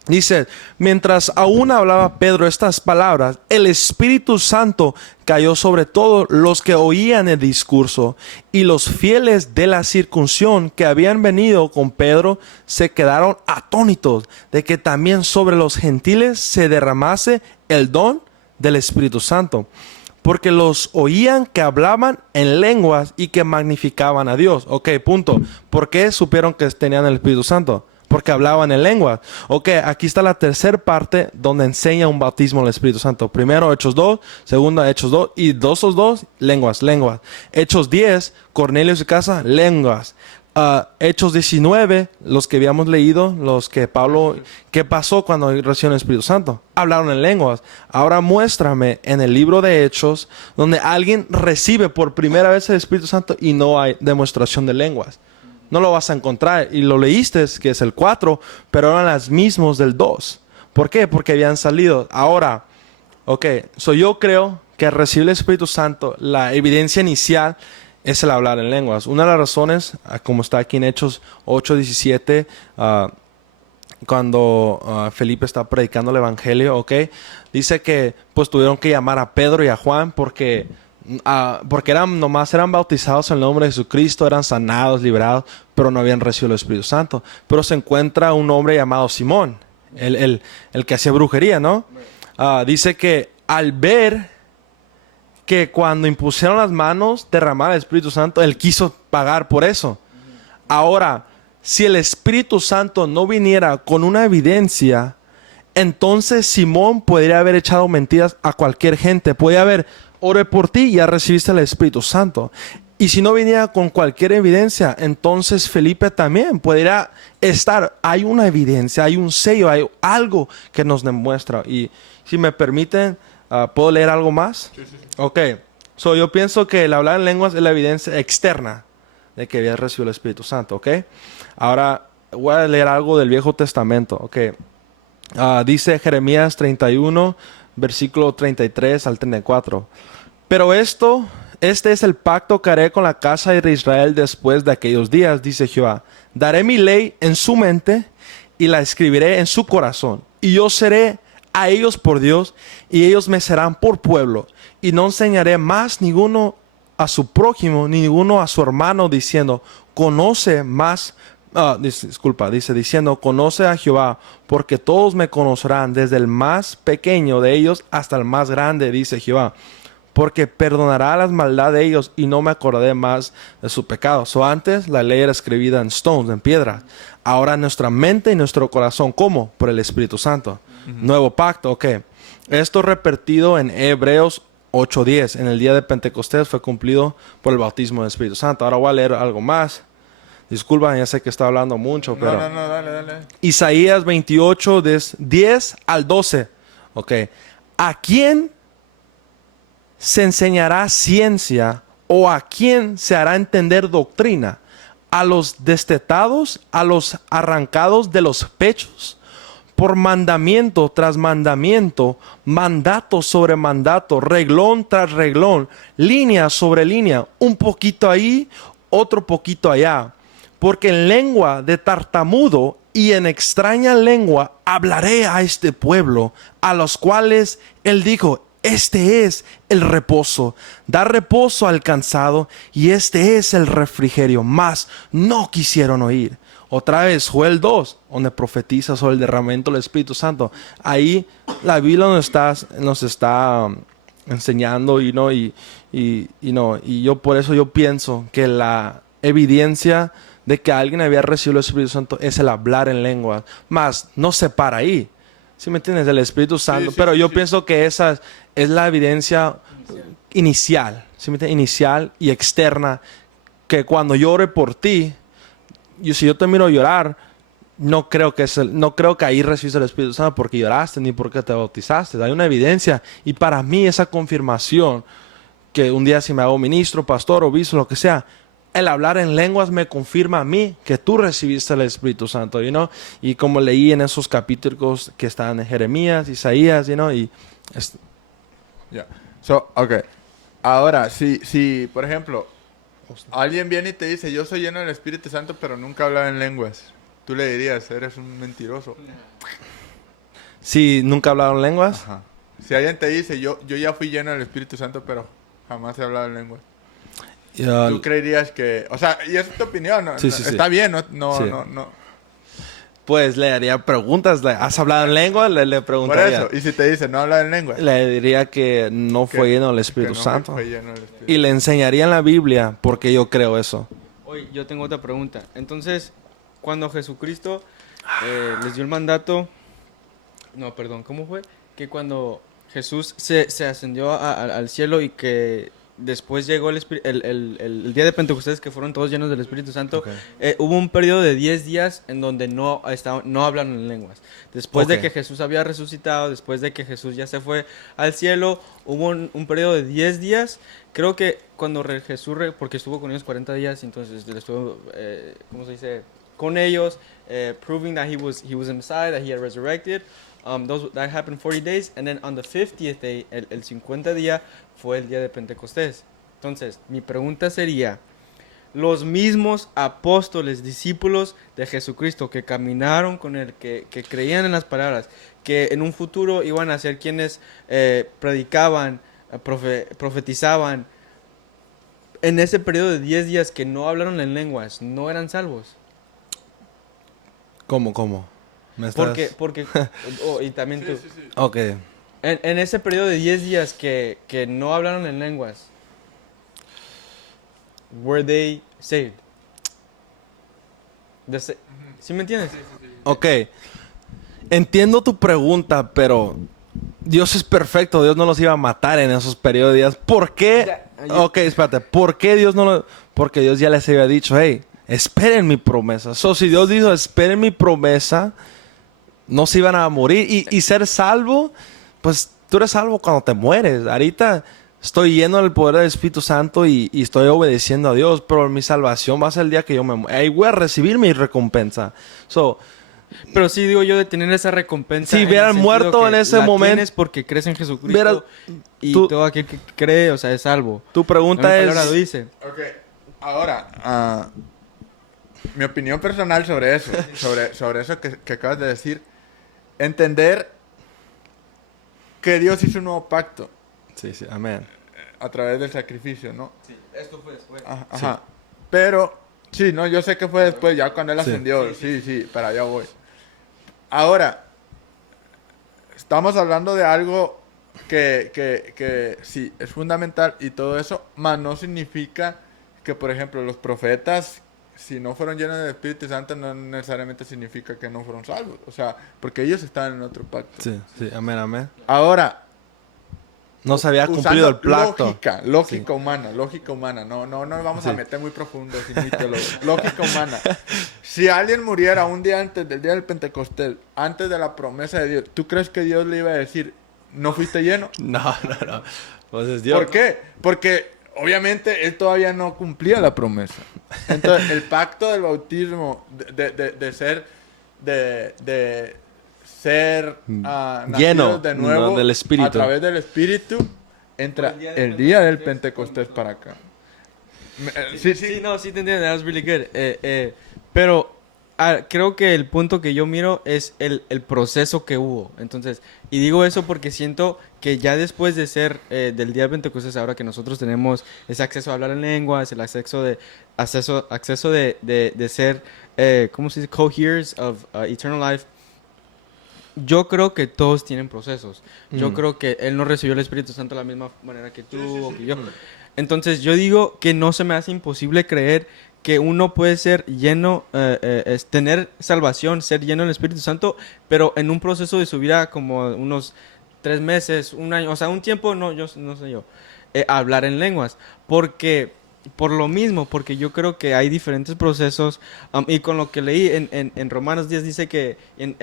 Dice, mientras aún hablaba Pedro estas palabras, el Espíritu Santo cayó sobre todos los que oían el discurso, y los fieles de la circuncisión que habían venido con Pedro se quedaron atónitos de que también sobre los gentiles se derramase el don del Espíritu Santo, porque los oían que hablaban en lenguas y que magnificaban a Dios. Ok, punto. ¿Por qué supieron que tenían el Espíritu Santo? Porque hablaban en lenguas. Ok, aquí está la tercera parte donde enseña un bautismo del Espíritu Santo. Primero Hechos 2, segundo Hechos 2 y 2, lenguas. Hechos 10, Cornelio y su casa, lenguas. Hechos 19, los que habíamos leído, los que Pablo, ¿qué pasó cuando recibió el Espíritu Santo? Hablaron en lenguas. Ahora muéstrame en el libro de Hechos donde alguien recibe por primera vez el Espíritu Santo y no hay demostración de lenguas. No lo vas a encontrar. Y lo leíste, que es el 4, pero eran las mismos del 2. ¿Por qué? Porque habían salido. Ahora, yo creo que al recibir el Espíritu Santo, la evidencia inicial es el hablar en lenguas. Una de las razones, como está aquí en Hechos 8:17, cuando Felipe está predicando el Evangelio, dice que pues tuvieron que llamar a Pedro y a Juan porque nomás eran bautizados en el nombre de Jesucristo, eran sanados, liberados, pero no habían recibido el Espíritu Santo. Pero se encuentra un hombre llamado Simón, el que hacía brujería, ¿no? Dice que al ver que cuando impusieron las manos derramaba el Espíritu Santo, él quiso pagar por eso. Ahora, si el Espíritu Santo no viniera con una evidencia, entonces Simón podría haber echado mentiras a cualquier gente. Podría haber, oré por ti y ya recibiste el Espíritu Santo. Y si no viniera con cualquier evidencia, entonces Felipe también podría estar. Hay una evidencia, hay un sello, hay algo que nos demuestra. Y si me permiten, ¿puedo leer algo más? Sí. Ok. Yo pienso que el hablar en lenguas es la evidencia externa de que había recibido el Espíritu Santo. Ok. Ahora voy a leer algo del Viejo Testamento. Ok. Dice Jeremías 31, versículo 33 al 34. Pero este es el pacto que haré con la casa de Israel después de aquellos días, dice Jehová. Daré mi ley en su mente y la escribiré en su corazón. Y yo seré a ellos por Dios y ellos me serán por pueblo. Y no enseñaré más ninguno a su prójimo, ni ninguno a su hermano, diciendo, conoce más. Diciendo, conoce a Jehová, porque todos me conocerán, desde el más pequeño de ellos hasta el más grande, dice Jehová. Porque perdonará las maldades de ellos y no me acordaré más de su pecado. Antes la ley era escribida en stones, en piedra. Ahora nuestra mente y nuestro corazón, ¿cómo? Por el Espíritu Santo. Nuevo pacto, Esto repetido en Hebreos 8:10. En el día de Pentecostés fue cumplido por el bautismo del Espíritu Santo. Ahora voy a leer algo más. Disculpa, ya sé que está hablando mucho, pero... No, dale. Isaías 28, 10 al 12. ¿A quién se enseñará ciencia o a quién se hará entender doctrina? ¿A los destetados, a los arrancados de los pechos? Por mandamiento tras mandamiento, mandato sobre mandato, reglón tras reglón, línea sobre línea, un poquito ahí, otro poquito allá. Porque en lengua de tartamudo y en extraña lengua hablaré a este pueblo, a los cuales él dijo, este es el reposo, da reposo al cansado, y este es el refrigerio, mas no quisieron oír. Otra vez, Joel 2, donde profetiza sobre el derramamiento del Espíritu Santo. Ahí la Biblia nos está enseñando, y yo por eso yo pienso que la evidencia de que alguien había recibido el Espíritu Santo es el hablar en lenguas. Más, no se para ahí. ¿Sí me entiendes? El Espíritu Santo. Pero yo pienso que esa es la evidencia inicial. ¿Sí me entiendes? Inicial y externa. Que cuando yo ore por ti, si yo te miro llorar, no creo que no creo que ahí recibiste el Espíritu Santo porque lloraste ni porque te bautizaste. Hay una evidencia. Y para mí esa confirmación, que un día si me hago ministro, pastor, obispo, lo que sea, el hablar en lenguas me confirma a mí que tú recibiste el Espíritu Santo, y como leí en esos capítulos que están en Jeremías, Isaías, y Ya. So, okay. Ahora, si, por ejemplo, alguien viene y te dice, yo soy lleno del Espíritu Santo, pero nunca hablaba en lenguas, tú le dirías, eres un mentiroso. si nunca hablaron lenguas, Ajá. Si alguien te dice, yo ya fui lleno del Espíritu Santo, pero jamás he hablado en lenguas, yo- tú creerías que, o sea, y esa es tu opinión, ¿no? Sí, sí, sí. Está bien, no, Sí. no. pues le haría preguntas. ¿Has hablado en lengua? Le Por preguntaría. eso, y si te dice, no habla en lenguas, Le diría que no fue lleno del Espíritu que no Santo. fue lleno del Espíritu. Y le enseñaría en la Biblia porque yo creo eso. Oye, yo tengo otra pregunta. Entonces, cuando Jesucristo les dio el mandato, no, perdón, ¿cómo fue? Que cuando Jesús se ascendió al cielo y que después llegó el día de Pentecostés, que fueron todos llenos del Espíritu Santo, Ok. hubo un periodo de 10 días en donde no hablaron en lenguas. Después de Ok. que Jesús había resucitado, después de que Jesús ya se fue al cielo, hubo un periodo de 10 días. Creo que cuando Jesús, porque estuvo con ellos 40 días, entonces estuvo, ¿cómo se dice? Con ellos, proving that he was the Messiah, that he had resurrected. That happened 40 days, and then on the 50th day, el 50 día, fue el día de Pentecostés. Entonces, mi pregunta sería, los mismos apóstoles, discípulos de Jesucristo que caminaron con él, que creían en las palabras, que en un futuro iban a ser quienes predicaban, profetizaban, en ese periodo de 10 días que no hablaron en lenguas, no eran salvos. ¿Cómo? ¿Me estás- Porque y también tú. Ok. En ese periodo de 10 días que no hablaron en lenguas, were they saved? ¿Sí me entiendes? Ok. Entiendo tu pregunta, pero Dios es perfecto. Dios no los iba a matar en esos periodos de días. ¿Por qué? Ok, espérate. ¿Por qué Dios no lo...? Porque Dios ya les había dicho, hey, esperen mi promesa. Si Dios dijo, esperen mi promesa, no se iban a morir. Y ser salvo, pues tú eres salvo cuando te mueres. Ahorita estoy lleno del poder del Espíritu Santo y estoy obedeciendo a Dios, pero mi salvación va a ser el día que yo me muera. Ahí voy a recibir mi recompensa. Pero sí digo yo de tener esa recompensa. Si en el hubieran sentido muerto que en ese la momento- tienes porque crees en Jesucristo. Hubiera- y tú- todo aquel que cree, o sea, es salvo. Tu pregunta La es... palabra lo dice. Ok, ahora, mi opinión personal sobre eso, sobre eso que acabas de decir, entender que Dios hizo un nuevo pacto Sí, amén. a través del sacrificio, ¿no? Sí, esto fue después. Ajá. Pero, sí, no, yo sé que fue después, ya cuando Él Sí. ascendió, sí, para allá voy. Ahora, estamos hablando de algo que sí, es fundamental y todo eso, mas no significa que, por ejemplo, los profetas, si no fueron llenos del Espíritu Santo, no necesariamente significa que no fueron salvos. O sea, porque ellos estaban en otro pacto. Sí, amén. Ahora, No se había usando cumplido el pacto. lógica humana, no nos vamos a Sí. meter muy profundo sin mi teología. Lógica humana. Si alguien muriera un día antes del día del Pentecostés, antes de la promesa de Dios, ¿tú crees que Dios le iba a decir, no fuiste lleno? No. Pues es Dios. ¿Por qué? Porque obviamente él todavía no cumplía la promesa. Entonces, el pacto del bautismo, de ser Lleno nacidos de nuevo del Espíritu. a través del Espíritu, entra el día del Pentecostés para acá. Sí. Sí, no, sí te entiendo. That was really good. Pero creo que el punto que yo miro es el proceso que hubo. Entonces, y digo eso porque siento que ya después de ser del día de Pentecostés, ahora que nosotros tenemos ese acceso a hablar en lenguas, el acceso de ser, ¿cómo se dice? Co-heirs of eternal life. Yo creo que todos tienen procesos. Yo creo que él no recibió el Espíritu Santo de la misma manera que tú o que yo. Entonces yo digo que no se me hace imposible creer que uno puede ser lleno, tener salvación, ser lleno del Espíritu Santo, pero en un proceso de su vida como unos 3 meses, un año, o sea, un tiempo, no sé yo, hablar en lenguas. Porque por lo mismo, porque yo creo que hay diferentes procesos, y con lo que leí en Romanos 10 dice que en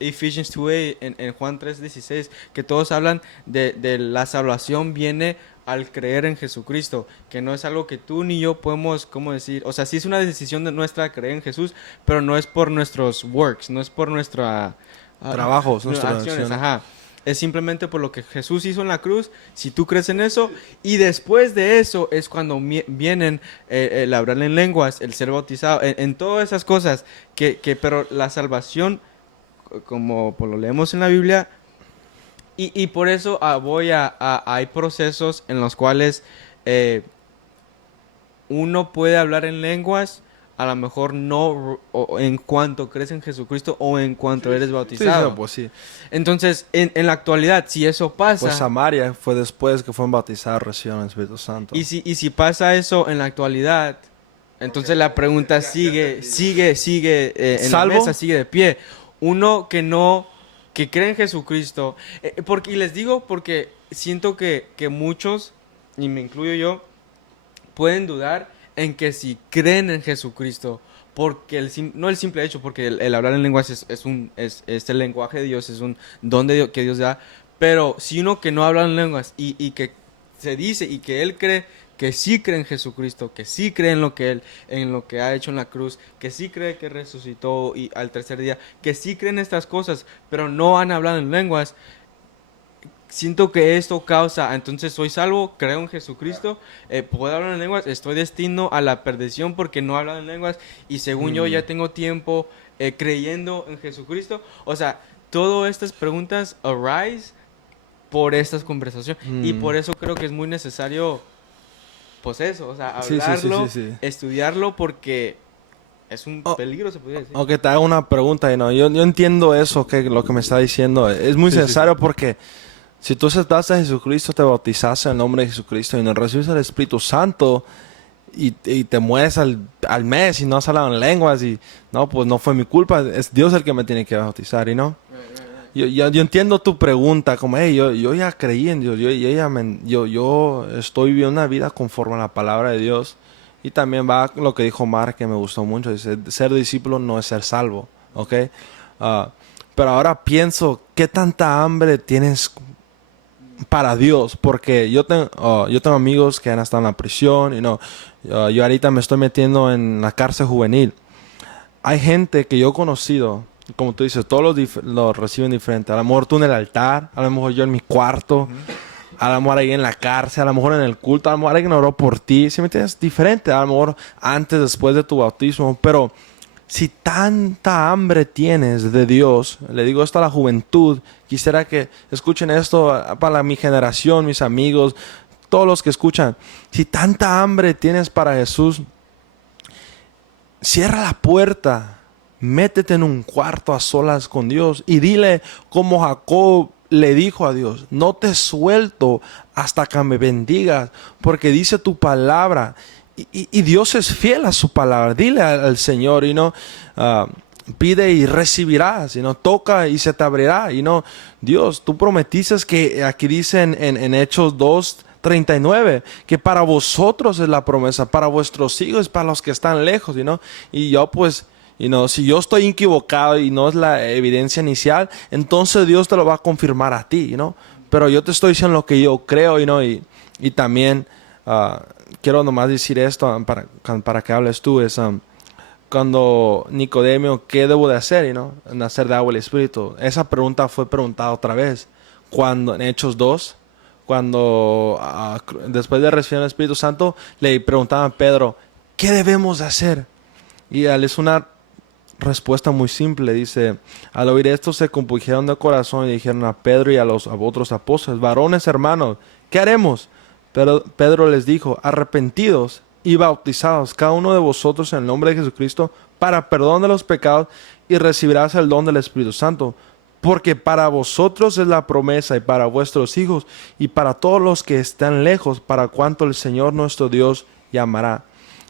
Ephesians 2:8, en Juan 3:16, que todos hablan de la salvación viene al creer en Jesucristo, que no es algo que tú ni yo podemos, ¿cómo decir? O sea, sí es una decisión nuestra creer en Jesús, pero no es por nuestros works, no es por nuestra... Trabajos, nuestras acciones, acciones. ajá. Es simplemente por lo que Jesús hizo en la cruz, si tú crees en eso, y después de eso es cuando vienen el hablar en lenguas, el ser bautizado, en todas esas cosas, pero la salvación, como lo leemos en la Biblia, y por eso hay procesos en los cuales uno puede hablar en lenguas, a lo mejor no en cuanto crees en Jesucristo o en cuanto eres Sí, bautizado. sí, pues sí. Entonces, en la actualidad, si eso pasa, Pues Samaria fue después que fueron bautizados, recibieron el Espíritu Santo. y si pasa eso en la actualidad, entonces la pregunta sigue en la ¿Salvo? mesa, sigue de pie. Uno que cree en Jesucristo, y les digo porque siento que muchos, y me incluyo yo, pueden dudar en que si creen en Jesucristo, porque no el simple hecho, porque el hablar en lenguas es el lenguaje de Dios, es un don de Dios, que Dios da, pero si uno que no habla en lenguas y que se dice y que él cree que sí cree en Jesucristo, que sí cree en lo que ha hecho en la cruz, que sí cree que resucitó y al tercer día, que sí cree en estas cosas, pero no han hablado en lenguas, siento que esto causa, entonces soy salvo, creo en Jesucristo, puedo hablar en lenguas, estoy destino a la perdición porque no he hablado en lenguas y según yo ya tengo tiempo creyendo en Jesucristo. O sea, todas estas preguntas arise por estas conversaciones y por eso creo que es muy necesario, pues eso, o sea, Sí, sí, sí, hablarlo, sí, sí. estudiarlo porque es un Oh, peligro, se podría decir. Aunque te haga una pregunta, yo entiendo eso, que lo que me está diciendo. Es muy Sí, sí, necesario porque si tú aceptaste a Jesucristo, te bautizaste en el nombre de Jesucristo y no recibes el Espíritu Santo y te mueres al mes y no has hablado en lenguas y no, pues no fue mi culpa, es Dios el que me tiene que bautizar y no. Yo entiendo tu pregunta, como, hey, yo ya creí en Dios, yo estoy viviendo una vida conforme a la palabra de Dios. Y también va lo que dijo Mark, que me gustó mucho, dice, ser discípulo no es ser salvo, ¿ok? Pero ahora pienso, ¿qué tanta hambre tienes para Dios? Porque yo tengo amigos que han estado en la prisión y no, yo ahorita me estoy metiendo en la cárcel juvenil. Hay gente que yo he conocido, como tú dices, todos los reciben diferente. A lo mejor tú en el altar, a lo mejor yo en mi cuarto, a lo mejor ahí en la cárcel, a lo mejor en el culto, a lo mejor alguien oró por ti. ¿Sí me entiendes? Diferente, a lo mejor antes, después de tu bautismo. Pero si tanta hambre tienes de Dios, le digo esto a la juventud, quisiera que escuchen esto para mi generación, mis amigos, todos los que escuchan. Si tanta hambre tienes para Jesús, cierra la puerta, métete en un cuarto a solas con Dios y dile como Jacob le dijo a Dios, no te suelto hasta que me bendigas, porque dice tu palabra. Y Dios es fiel a su palabra. Dile al Señor, pide y recibirás, toca y se te abrirá. Dios, tú prometiste que aquí dice en Hechos 2:39 que para vosotros es la promesa, para vuestros hijos, para los que están lejos, y yo pues, si yo estoy equivocado y no es la evidencia inicial, entonces Dios te lo va a confirmar a ti, pero yo te estoy diciendo lo que yo creo, y también quiero nomás decir esto para que hables tú, es cuando Nicodemio, ¿qué debo de hacer? Nacer de agua y el Espíritu. Esa pregunta fue preguntada otra vez cuando en Hechos 2, cuando después de recibir el Espíritu Santo, le preguntaban a Pedro, ¿qué debemos de hacer? Y él es una respuesta muy simple. Dice, al oír esto se compusieron de corazón y dijeron a Pedro y a los otros apóstoles, varones hermanos, ¿qué haremos? Pero Pedro les dijo, arrepentidos y bautizados cada uno de vosotros en el nombre de Jesucristo para perdón de los pecados y recibirás el don del Espíritu Santo. Porque para vosotros es la promesa y para vuestros hijos y para todos los que están lejos, para cuanto el Señor nuestro Dios llamará.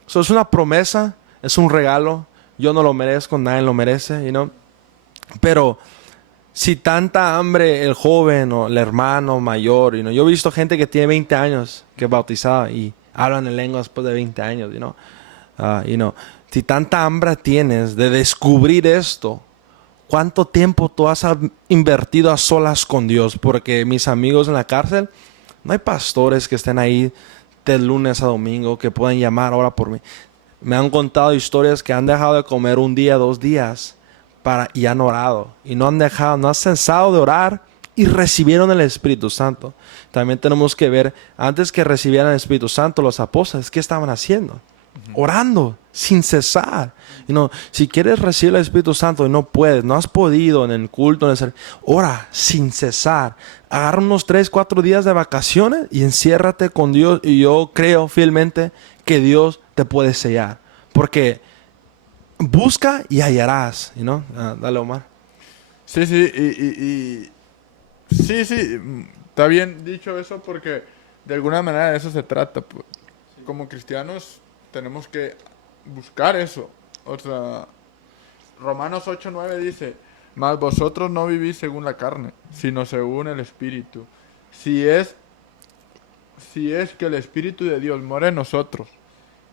Eso es una promesa, es un regalo. Yo no lo merezco, nadie lo merece, Pero si tanta hambre el joven o el hermano mayor, yo he visto gente que tiene 20 años que es bautizada y hablan en lenguas después de 20 años, Si tanta hambre tienes de descubrir esto, ¿cuánto tiempo tú has invertido a solas con Dios? Porque mis amigos en la cárcel, no hay pastores que estén ahí de lunes a domingo que puedan llamar ahora por mí. Me han contado historias que han dejado de comer un día, 2 días y han orado. Y no han cesado de orar y recibieron el Espíritu Santo. También tenemos que ver, antes que recibieran el Espíritu Santo, los apóstoles, ¿qué estaban haciendo? Orando sin cesar. Si quieres recibir el Espíritu Santo y no puedes, no has podido en el culto, ora sin cesar. Agarra unos 3, 4 días de vacaciones y enciérrate con Dios. Y yo creo fielmente que Dios te puede sellar. Porque busca y hallarás. Dale, Omar. Sí, sí, sí, está bien dicho eso porque de alguna manera de eso se trata. Pues. Como cristianos tenemos que buscar eso. O sea, Romanos 8:9 dice, mas vosotros no vivís según la carne, sino según el Espíritu. Si es que el Espíritu de Dios mora en nosotros,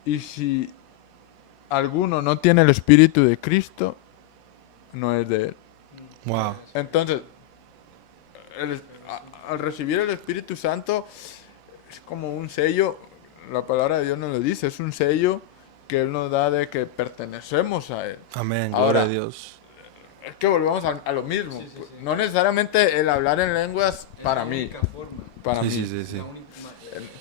y si alguno no tiene el Espíritu de Cristo, no es de él. Wow. Entonces, al recibir el Espíritu Santo, es como un sello, la palabra de Dios nos lo dice, es un sello que Él nos da de que pertenecemos a Él. Amén, Ahora, gloria a Dios. Es que volvemos a lo mismo. Sí. No necesariamente el hablar en lenguas para mí. Para mí. Sí.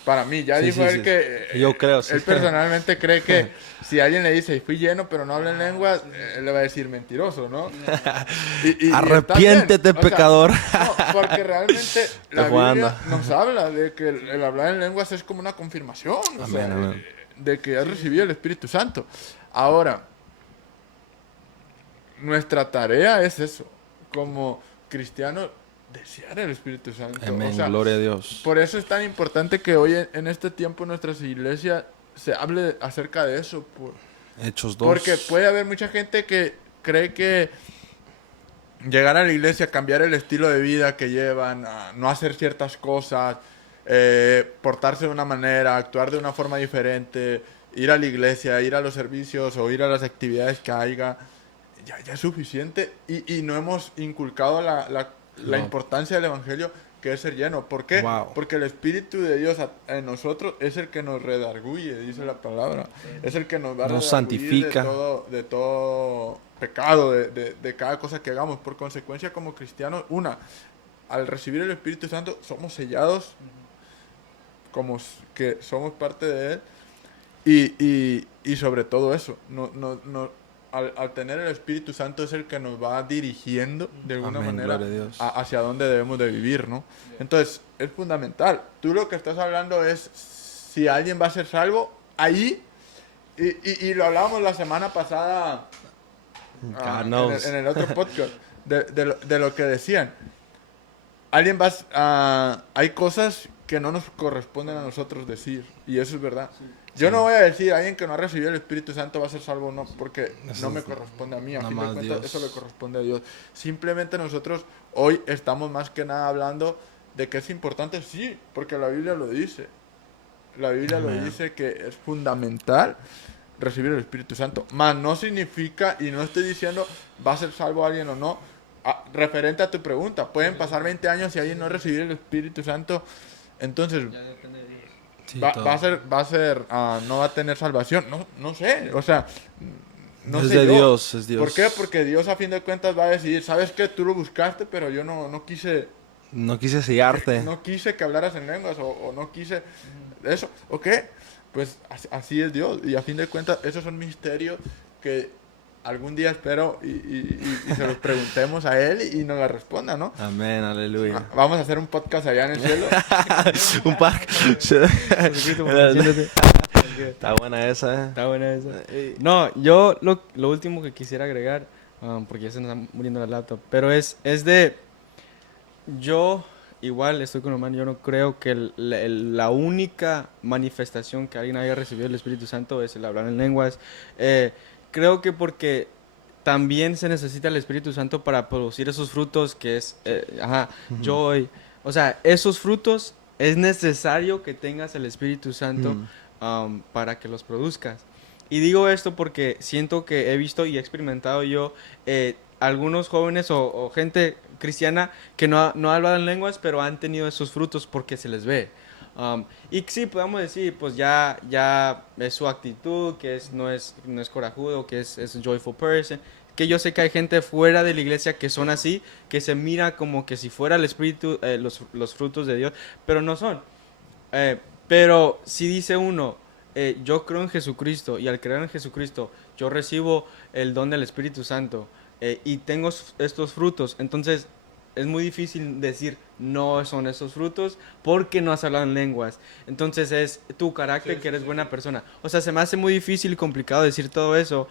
Para mí, ya dijo él que yo creo, él personalmente cree que si alguien le dice fui lleno pero no habla en lenguas, él le va a decir mentiroso, ¿no? Arrepiéntete, pecador. No, porque realmente la Biblia nos habla de que el hablar en lenguas es como una confirmación, amén. De que has recibido el Espíritu Santo. Ahora, nuestra tarea es eso, como cristianos, desear el Espíritu Santo. Amén, gloria a Dios. Por eso es tan importante que hoy en este tiempo en nuestras iglesias se hable acerca de eso. Hechos 2. Porque puede haber mucha gente que cree que llegar a la iglesia, cambiar el estilo de vida que llevan, no hacer ciertas cosas, portarse de una manera, actuar de una forma diferente, ir a la iglesia, ir a los servicios o ir a las actividades que haya, ya es suficiente y no hemos inculcado la importancia del Evangelio, que es ser lleno. ¿Por qué? Wow. Porque el Espíritu de Dios en nosotros es el que nos redarguye, dice la palabra. Es el que nos va a nos santifica de todo pecado, de cada cosa que hagamos. Por consecuencia, como cristianos, al recibir el Espíritu Santo, somos sellados como que somos parte de Él. Y sobre todo eso, al tener el Espíritu Santo es el que nos va dirigiendo de alguna manera hacia dónde debemos de vivir, ¿no? Entonces, es fundamental. Tú lo que estás hablando es si alguien va a ser salvo, ahí, y lo hablábamos la semana pasada en el otro podcast, de lo que decían. Alguien hay cosas que no nos corresponden a nosotros decir, y eso es verdad. Sí. Yo no voy a decir a alguien que no ha recibido el Espíritu Santo va a ser salvo o no, porque no me corresponde a mí. A fin de cuentas, eso le corresponde a Dios. Simplemente nosotros hoy estamos más que nada hablando de que es importante, sí, porque la Biblia lo dice. La Biblia lo dice que es fundamental recibir el Espíritu Santo. Mas no significa, y no estoy diciendo va a ser salvo alguien o no. Referente a tu pregunta, pueden pasar 20 años y alguien no recibir el Espíritu Santo, entonces sí, no va a tener salvación, no sé, o sea, no es sé de yo. Dios, es Dios. ¿Por qué? Porque Dios a fin de cuentas va a decidir, ¿sabes qué? Tú lo buscaste, pero yo no quise sellarte. No quise que hablaras en lenguas o no quise eso, ¿ok? Pues así es Dios, y a fin de cuentas esos son misterios que algún día espero y se los preguntemos a Él y nos la responda, ¿no? Amén, aleluya. Vamos a hacer un podcast allá en el cielo. Un parque. Está buena esa, Está buena esa. No, yo lo último que quisiera agregar, porque ya se nos está muriendo la laptop, pero es de... Yo, igual estoy con Omar, yo no creo que la única manifestación que alguien haya recibido del Espíritu Santo es el hablar en lenguas. Creo que porque también se necesita el Espíritu Santo para producir esos frutos que es, joy. O sea, esos frutos es necesario que tengas el Espíritu Santo para que los produzcas. Y digo esto porque siento que he visto y he experimentado yo algunos jóvenes o gente cristiana que no hablan en lenguas, pero han tenido esos frutos porque se les ve. Y sí, podemos decir, pues ya es su actitud, que no es corajudo, que es un joyful person. Que yo sé que hay gente fuera de la iglesia que son así, que se mira como que si fuera el espíritu, los frutos de Dios, pero no son. Pero si dice uno, yo creo en Jesucristo, y al creer en Jesucristo yo recibo el don del Espíritu Santo, y tengo estos frutos, entonces es muy difícil decir no son esos frutos porque no has hablado en lenguas. Entonces es tu carácter, que eres buena persona. O sea, se me hace muy difícil y complicado decir todo eso.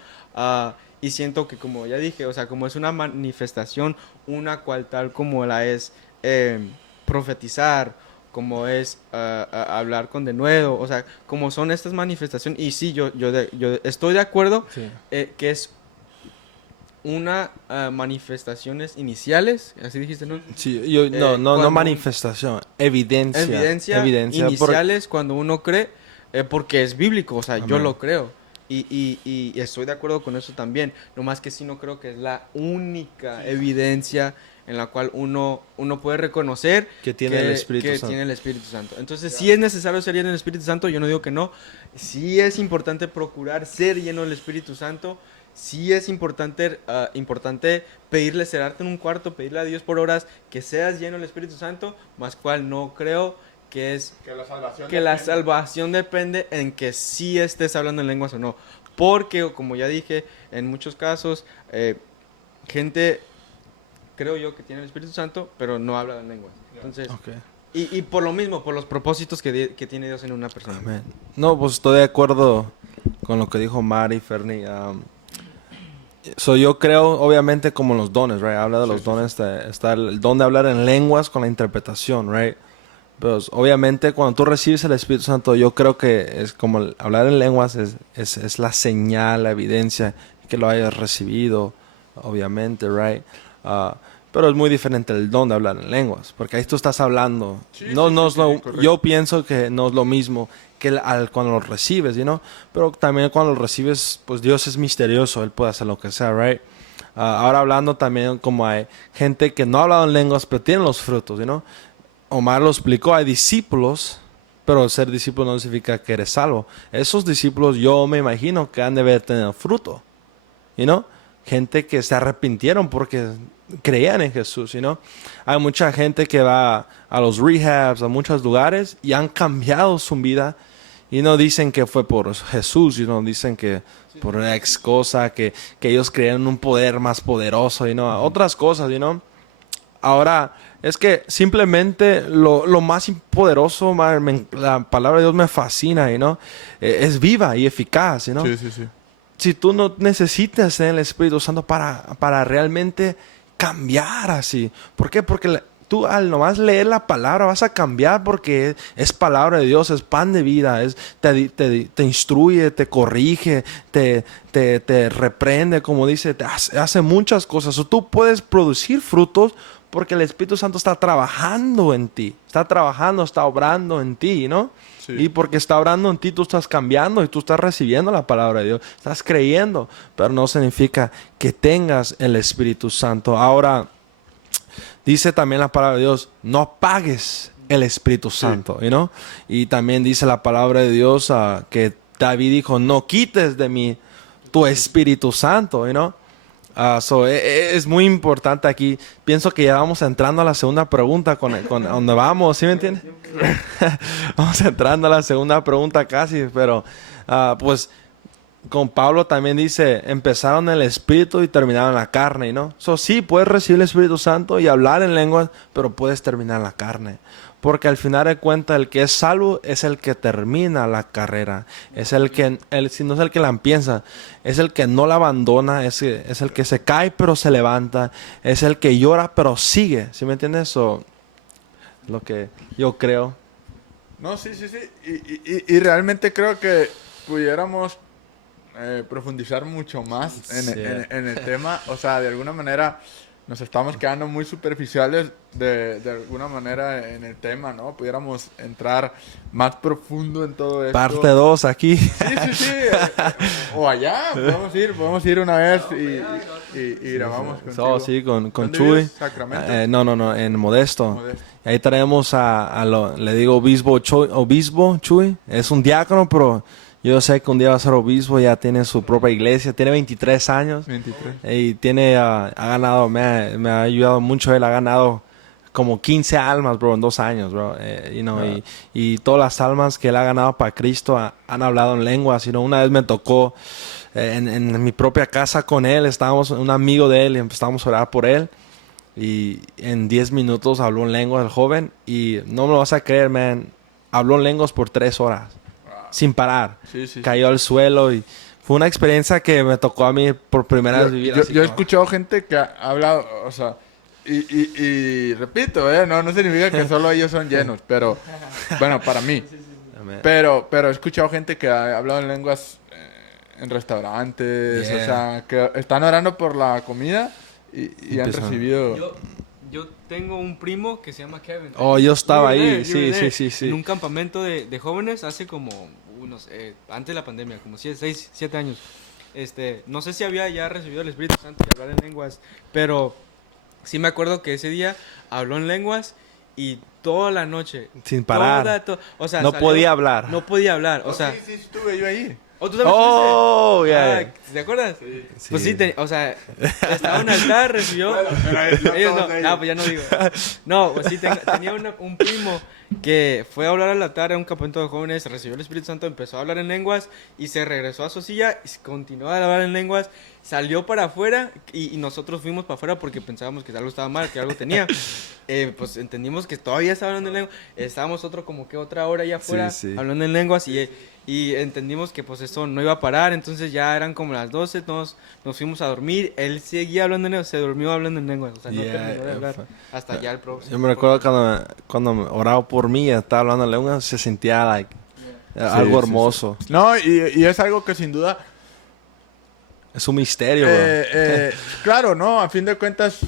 Y siento que, como ya dije, o sea, como es una manifestación, una cual tal como la es profetizar, como es hablar con denuedo, o sea, como son estas manifestaciones. Y sí, yo estoy de acuerdo Sí. Que es una manifestaciones iniciales, así dijiste, ¿no? Sí, Cuando no manifestación, evidencia. Evidencia iniciales cuando uno cree, porque es bíblico, o sea, yo Amén. lo creo. Y estoy de acuerdo con eso también. Nomás que sí no creo que es la única evidencia en la cual uno puede reconocer Que tiene el Espíritu Santo. tiene el Espíritu Santo. Entonces, sí es necesario ser lleno del Espíritu Santo, yo no digo que no. Sí es importante procurar ser lleno del Espíritu Santo. Sí es importante pedirle, cerrarte en un cuarto, pedirle a Dios por horas que seas lleno del Espíritu Santo, más cual no creo que es que la salvación depende en que sí estés hablando en lenguas o no. Porque, como ya dije, en muchos casos, gente, creo yo, que tiene el Espíritu Santo, pero no habla en lenguas. Entonces, Okay. y por lo mismo, por los propósitos que tiene Dios en una persona. Amén. No, pues estoy de acuerdo con lo que dijo Mari, Fernie. Yo creo, obviamente, como los dones, right? Habla de los dones, está el don de hablar en lenguas con la interpretación, right? Pues obviamente cuando tú recibes el Espíritu Santo, yo creo que es como hablar en lenguas es la señal, la evidencia que lo hayas recibido, obviamente, right? Pero es muy diferente el don de hablar en lenguas, porque ahí tú estás hablando. Yo pienso que no es lo mismo que cuando lo recibes, you know? Pero también cuando lo recibes, pues Dios es misterioso, Él puede hacer lo que sea, right? Ahora hablando también como hay gente que no ha hablado en lenguas, pero tienen los frutos, you know? Omar lo explicó, hay discípulos, pero ser discípulo no significa que eres salvo. Esos discípulos yo me imagino que han de haber tenido fruto, you know? Gente que se arrepintieron porque creían en Jesús, you know? Hay mucha gente que va a los rehabs, a muchos lugares y han cambiado su vida y no dicen que fue por Jesús, you know? Dicen que por una ex cosa, que ellos creían en un poder más poderoso, you know? Otras cosas, you know? Ahora, es que simplemente lo más poderoso, la palabra de Dios me fascina, you know? Es viva y eficaz, you know? Sí, sí, sí. Si tú no necesitas el Espíritu Santo para realmente cambiar así. ¿Por qué? Porque tú al nomás leer la palabra vas a cambiar porque es palabra de Dios, es pan de vida, te instruye, te corrige, te reprende, como dice, hace muchas cosas. O tú puedes producir frutos porque el Espíritu Santo está trabajando en ti, está obrando en ti, ¿no? Sí. Y porque está obrando en ti, tú estás cambiando y tú estás recibiendo la palabra de Dios, estás creyendo, pero no significa que tengas el Espíritu Santo. Ahora, dice también la palabra de Dios, no apagues el Espíritu Santo, Sí. you know? Y también dice la palabra de Dios que David dijo, no quites de mí tu Espíritu Santo, you know? Es muy importante aquí. Pienso que ya vamos entrando a la segunda pregunta con donde vamos, ¿sí me entiendes? Vamos entrando a la segunda pregunta casi, pero pues con Pablo también dice, empezaron en el Espíritu y terminaron en la carne, ¿no? Sí, puedes recibir el Espíritu Santo y hablar en lenguas, pero puedes terminar en la carne. Porque al final de cuentas, el que es salvo es el que termina la carrera. Es no es el que la empieza, es el que no la abandona, es el que se cae pero se levanta, es el que llora pero sigue. ¿Sí me entiendes? Eso es lo que yo creo. No, sí, sí, sí. Y realmente creo que pudiéramos profundizar mucho más en el tema. O sea, de alguna manera, nos estamos quedando muy superficiales de alguna manera en el tema, ¿no? Pudiéramos entrar más profundo en todo esto. Parte 2 aquí. Sí. O allá, podemos ir una vez y grabamos contigo. Sí, con ¿Dónde Chuy. vives? ¿Sacramento? No, en Modesto. Modesto. Ahí traemos le digo obispo Chuy. Es un diácono, pero yo sé que un día va a ser obispo, ya tiene su propia iglesia, tiene 23 años. 23. Y ha ganado, me ha ayudado mucho, él ha ganado como 15 almas, bro, en 2 años, bro. Y todas las almas que él ha ganado para Cristo han hablado en lenguas. Una vez me tocó en mi propia casa con él, estábamos, un amigo de él, y empezamos a orar por él. Y en 10 minutos habló en lenguas el joven. Y no me lo vas a creer, man. Habló en lenguas por 3 horas. Sin parar. Sí. Cayó al suelo y fue una experiencia que me tocó a mí por primera vez vivir así. Yo he escuchado gente que ha hablado, o sea, y repito, no significa que solo ellos son llenos, pero, bueno, para mí. Amén. Pero he escuchado gente que ha hablado en lenguas en restaurantes, Yeah. o sea, que están orando por la comida y han Empiezan. recibido... Yo tengo un primo que se llama Kevin. Oh, yo estaba You were ahí, there, you were sí. there. En un campamento de jóvenes hace como antes de la pandemia, como 6, 7 años. No sé si había ya recibido el Espíritu Santo y hablar en lenguas, pero sí me acuerdo que ese día habló en lenguas y toda la noche. Sin parar. O sea, No podía hablar. No podía hablar, o sea... sí, estuve yo ahí. ¿Oh, tú también Oh, estuviste? yeah. ¿Te acuerdas? Sí. Pues sí, o sea, estaba en un altar, recibió... Ellos no, pues ya no digo. No, pues sí, tenía un primo que fue a hablar al altar en un campamento de jóvenes, recibió el Espíritu Santo, empezó a hablar en lenguas y se regresó a su silla y continuó a hablar en lenguas, salió para afuera y nosotros fuimos para afuera porque pensábamos que algo estaba mal, que algo tenía. Pues entendimos que todavía estaba hablando en lenguas, estábamos como que otra hora allá afuera Sí. hablando en lenguas y entendimos que pues eso no iba a parar, entonces ya eran como las 12, nos fuimos a dormir, él seguía hablando en lenguas, se durmió hablando en lenguas, o sea, no Yeah, terminó de hablar hasta ya el próximo. Yo me recuerdo cuando oraba por mí, estaba hablando en lengua, se sentía algo hermoso. No, y es algo que sin duda... Es un misterio, bro. Claro, ¿no? A fin de cuentas,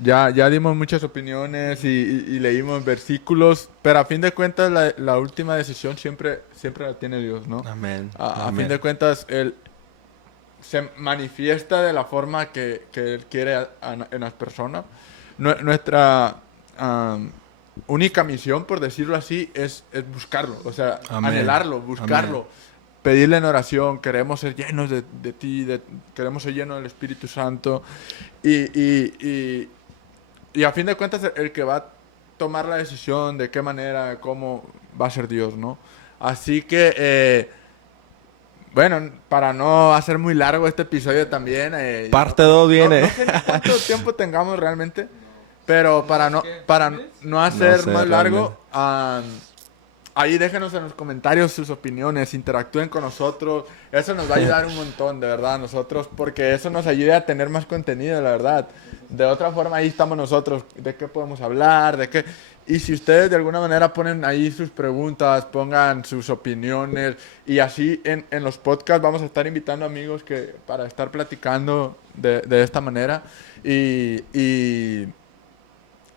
ya dimos muchas opiniones y leímos versículos, pero a fin de cuentas la última decisión siempre la tiene Dios, ¿no? Amén. A Amén. fin de cuentas, Él se manifiesta de la forma que Él quiere en las personas. Nuestra única misión, por decirlo así, es buscarlo, o sea, Amén. anhelarlo, buscarlo. Amén. Pedirle en oración, queremos ser llenos de ti, queremos ser llenos del Espíritu Santo. Y a fin de cuentas, el que va a tomar la decisión de qué manera, cómo va a ser Dios, ¿no? Así que, bueno, para no hacer muy largo este episodio también... Parte 2 viene. No sé ni cuánto tiempo tengamos realmente, pero para no hacer No sé, más largo... ahí déjenos en los comentarios sus opiniones, interactúen con nosotros. Eso nos va a ayudar un montón, de verdad, a nosotros, porque eso nos ayuda a tener más contenido, la verdad. De otra forma, ahí estamos nosotros, de qué podemos hablar, de qué... Y si ustedes de alguna manera ponen ahí sus preguntas, pongan sus opiniones, y así en los podcasts vamos a estar invitando amigos para estar platicando de esta manera.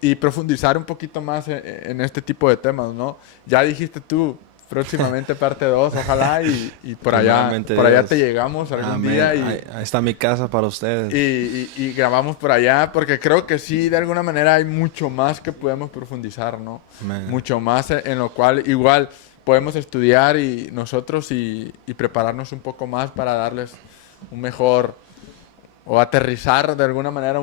Y profundizar un poquito más en este tipo de temas, ¿no? Ya dijiste tú, próximamente parte 2, ojalá, y por allá Dios. te llegamos algún Amén. día Ahí está mi casa para ustedes. y grabamos por allá, porque creo que sí, de alguna manera hay mucho más que podemos profundizar, ¿no? Amén. Mucho más en lo cual igual podemos estudiar y nosotros y prepararnos un poco más para darles un mejor, o aterrizar de alguna manera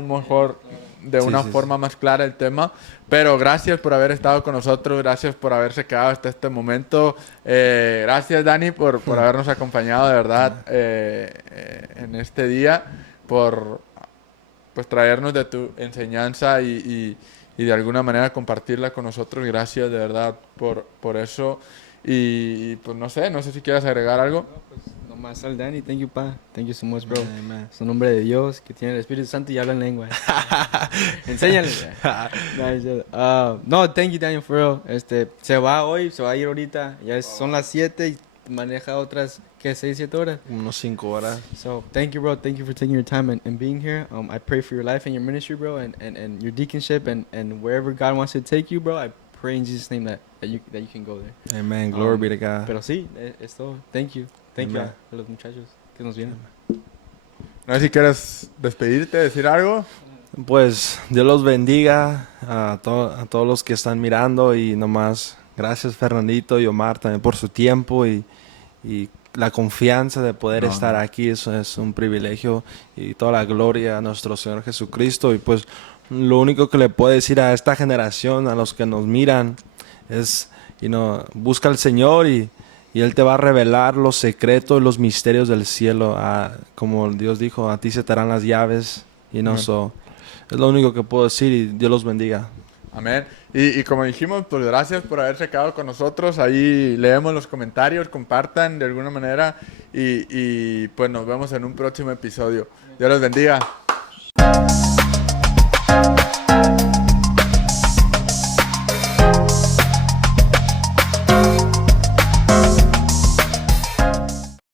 de una forma más clara el tema. Pero gracias por haber estado con nosotros, gracias por haberse quedado hasta este momento. Gracias, Dani, por habernos acompañado, de verdad, en este día, por pues traernos de tu enseñanza y de alguna manera compartirla con nosotros. Gracias, de verdad, por eso. Y pues no sé si quieres agregar algo. Nomás al Dani, thank you, pa. Thank you so much, bro. Amen. Es un hombre de Dios que tiene el Espíritu Santo y habla en lengua. Enséñale. No, thank you, Daniel, for real. Se va a ir ahorita. Son las 7 y maneja otras ¿qué? 6, 7 horas. Unos 5 horas. So thank you, bro. Thank you for taking your time and being here. I pray for your life and your ministry, bro, and your deaconship and wherever God wants to take you, bro. I pray in Jesus' name that you can go there. Amen. Glory be to God. Pero sí, es todo. Thank you. Thank you Amen. a los muchachos que nos vienen. No sé si quieres despedirte, decir algo. Pues Dios los bendiga a todos los que están mirando y nomás gracias Fernandito y Omar también por su tiempo y la confianza de poder estar aquí. Eso es un privilegio y toda la gloria a nuestro Señor Jesucristo. Y pues lo único que le puedo decir a esta generación, a los que nos miran, es, busca al Señor y Él te va a revelar los secretos y los misterios del cielo. Como Dios dijo, a ti se te darán las llaves. So, es lo único que puedo decir y Dios los bendiga. Amén. Y como dijimos, pues gracias por haberse quedado con nosotros. Ahí leemos los comentarios, compartan de alguna manera y pues nos vemos en un próximo episodio. Dios los bendiga.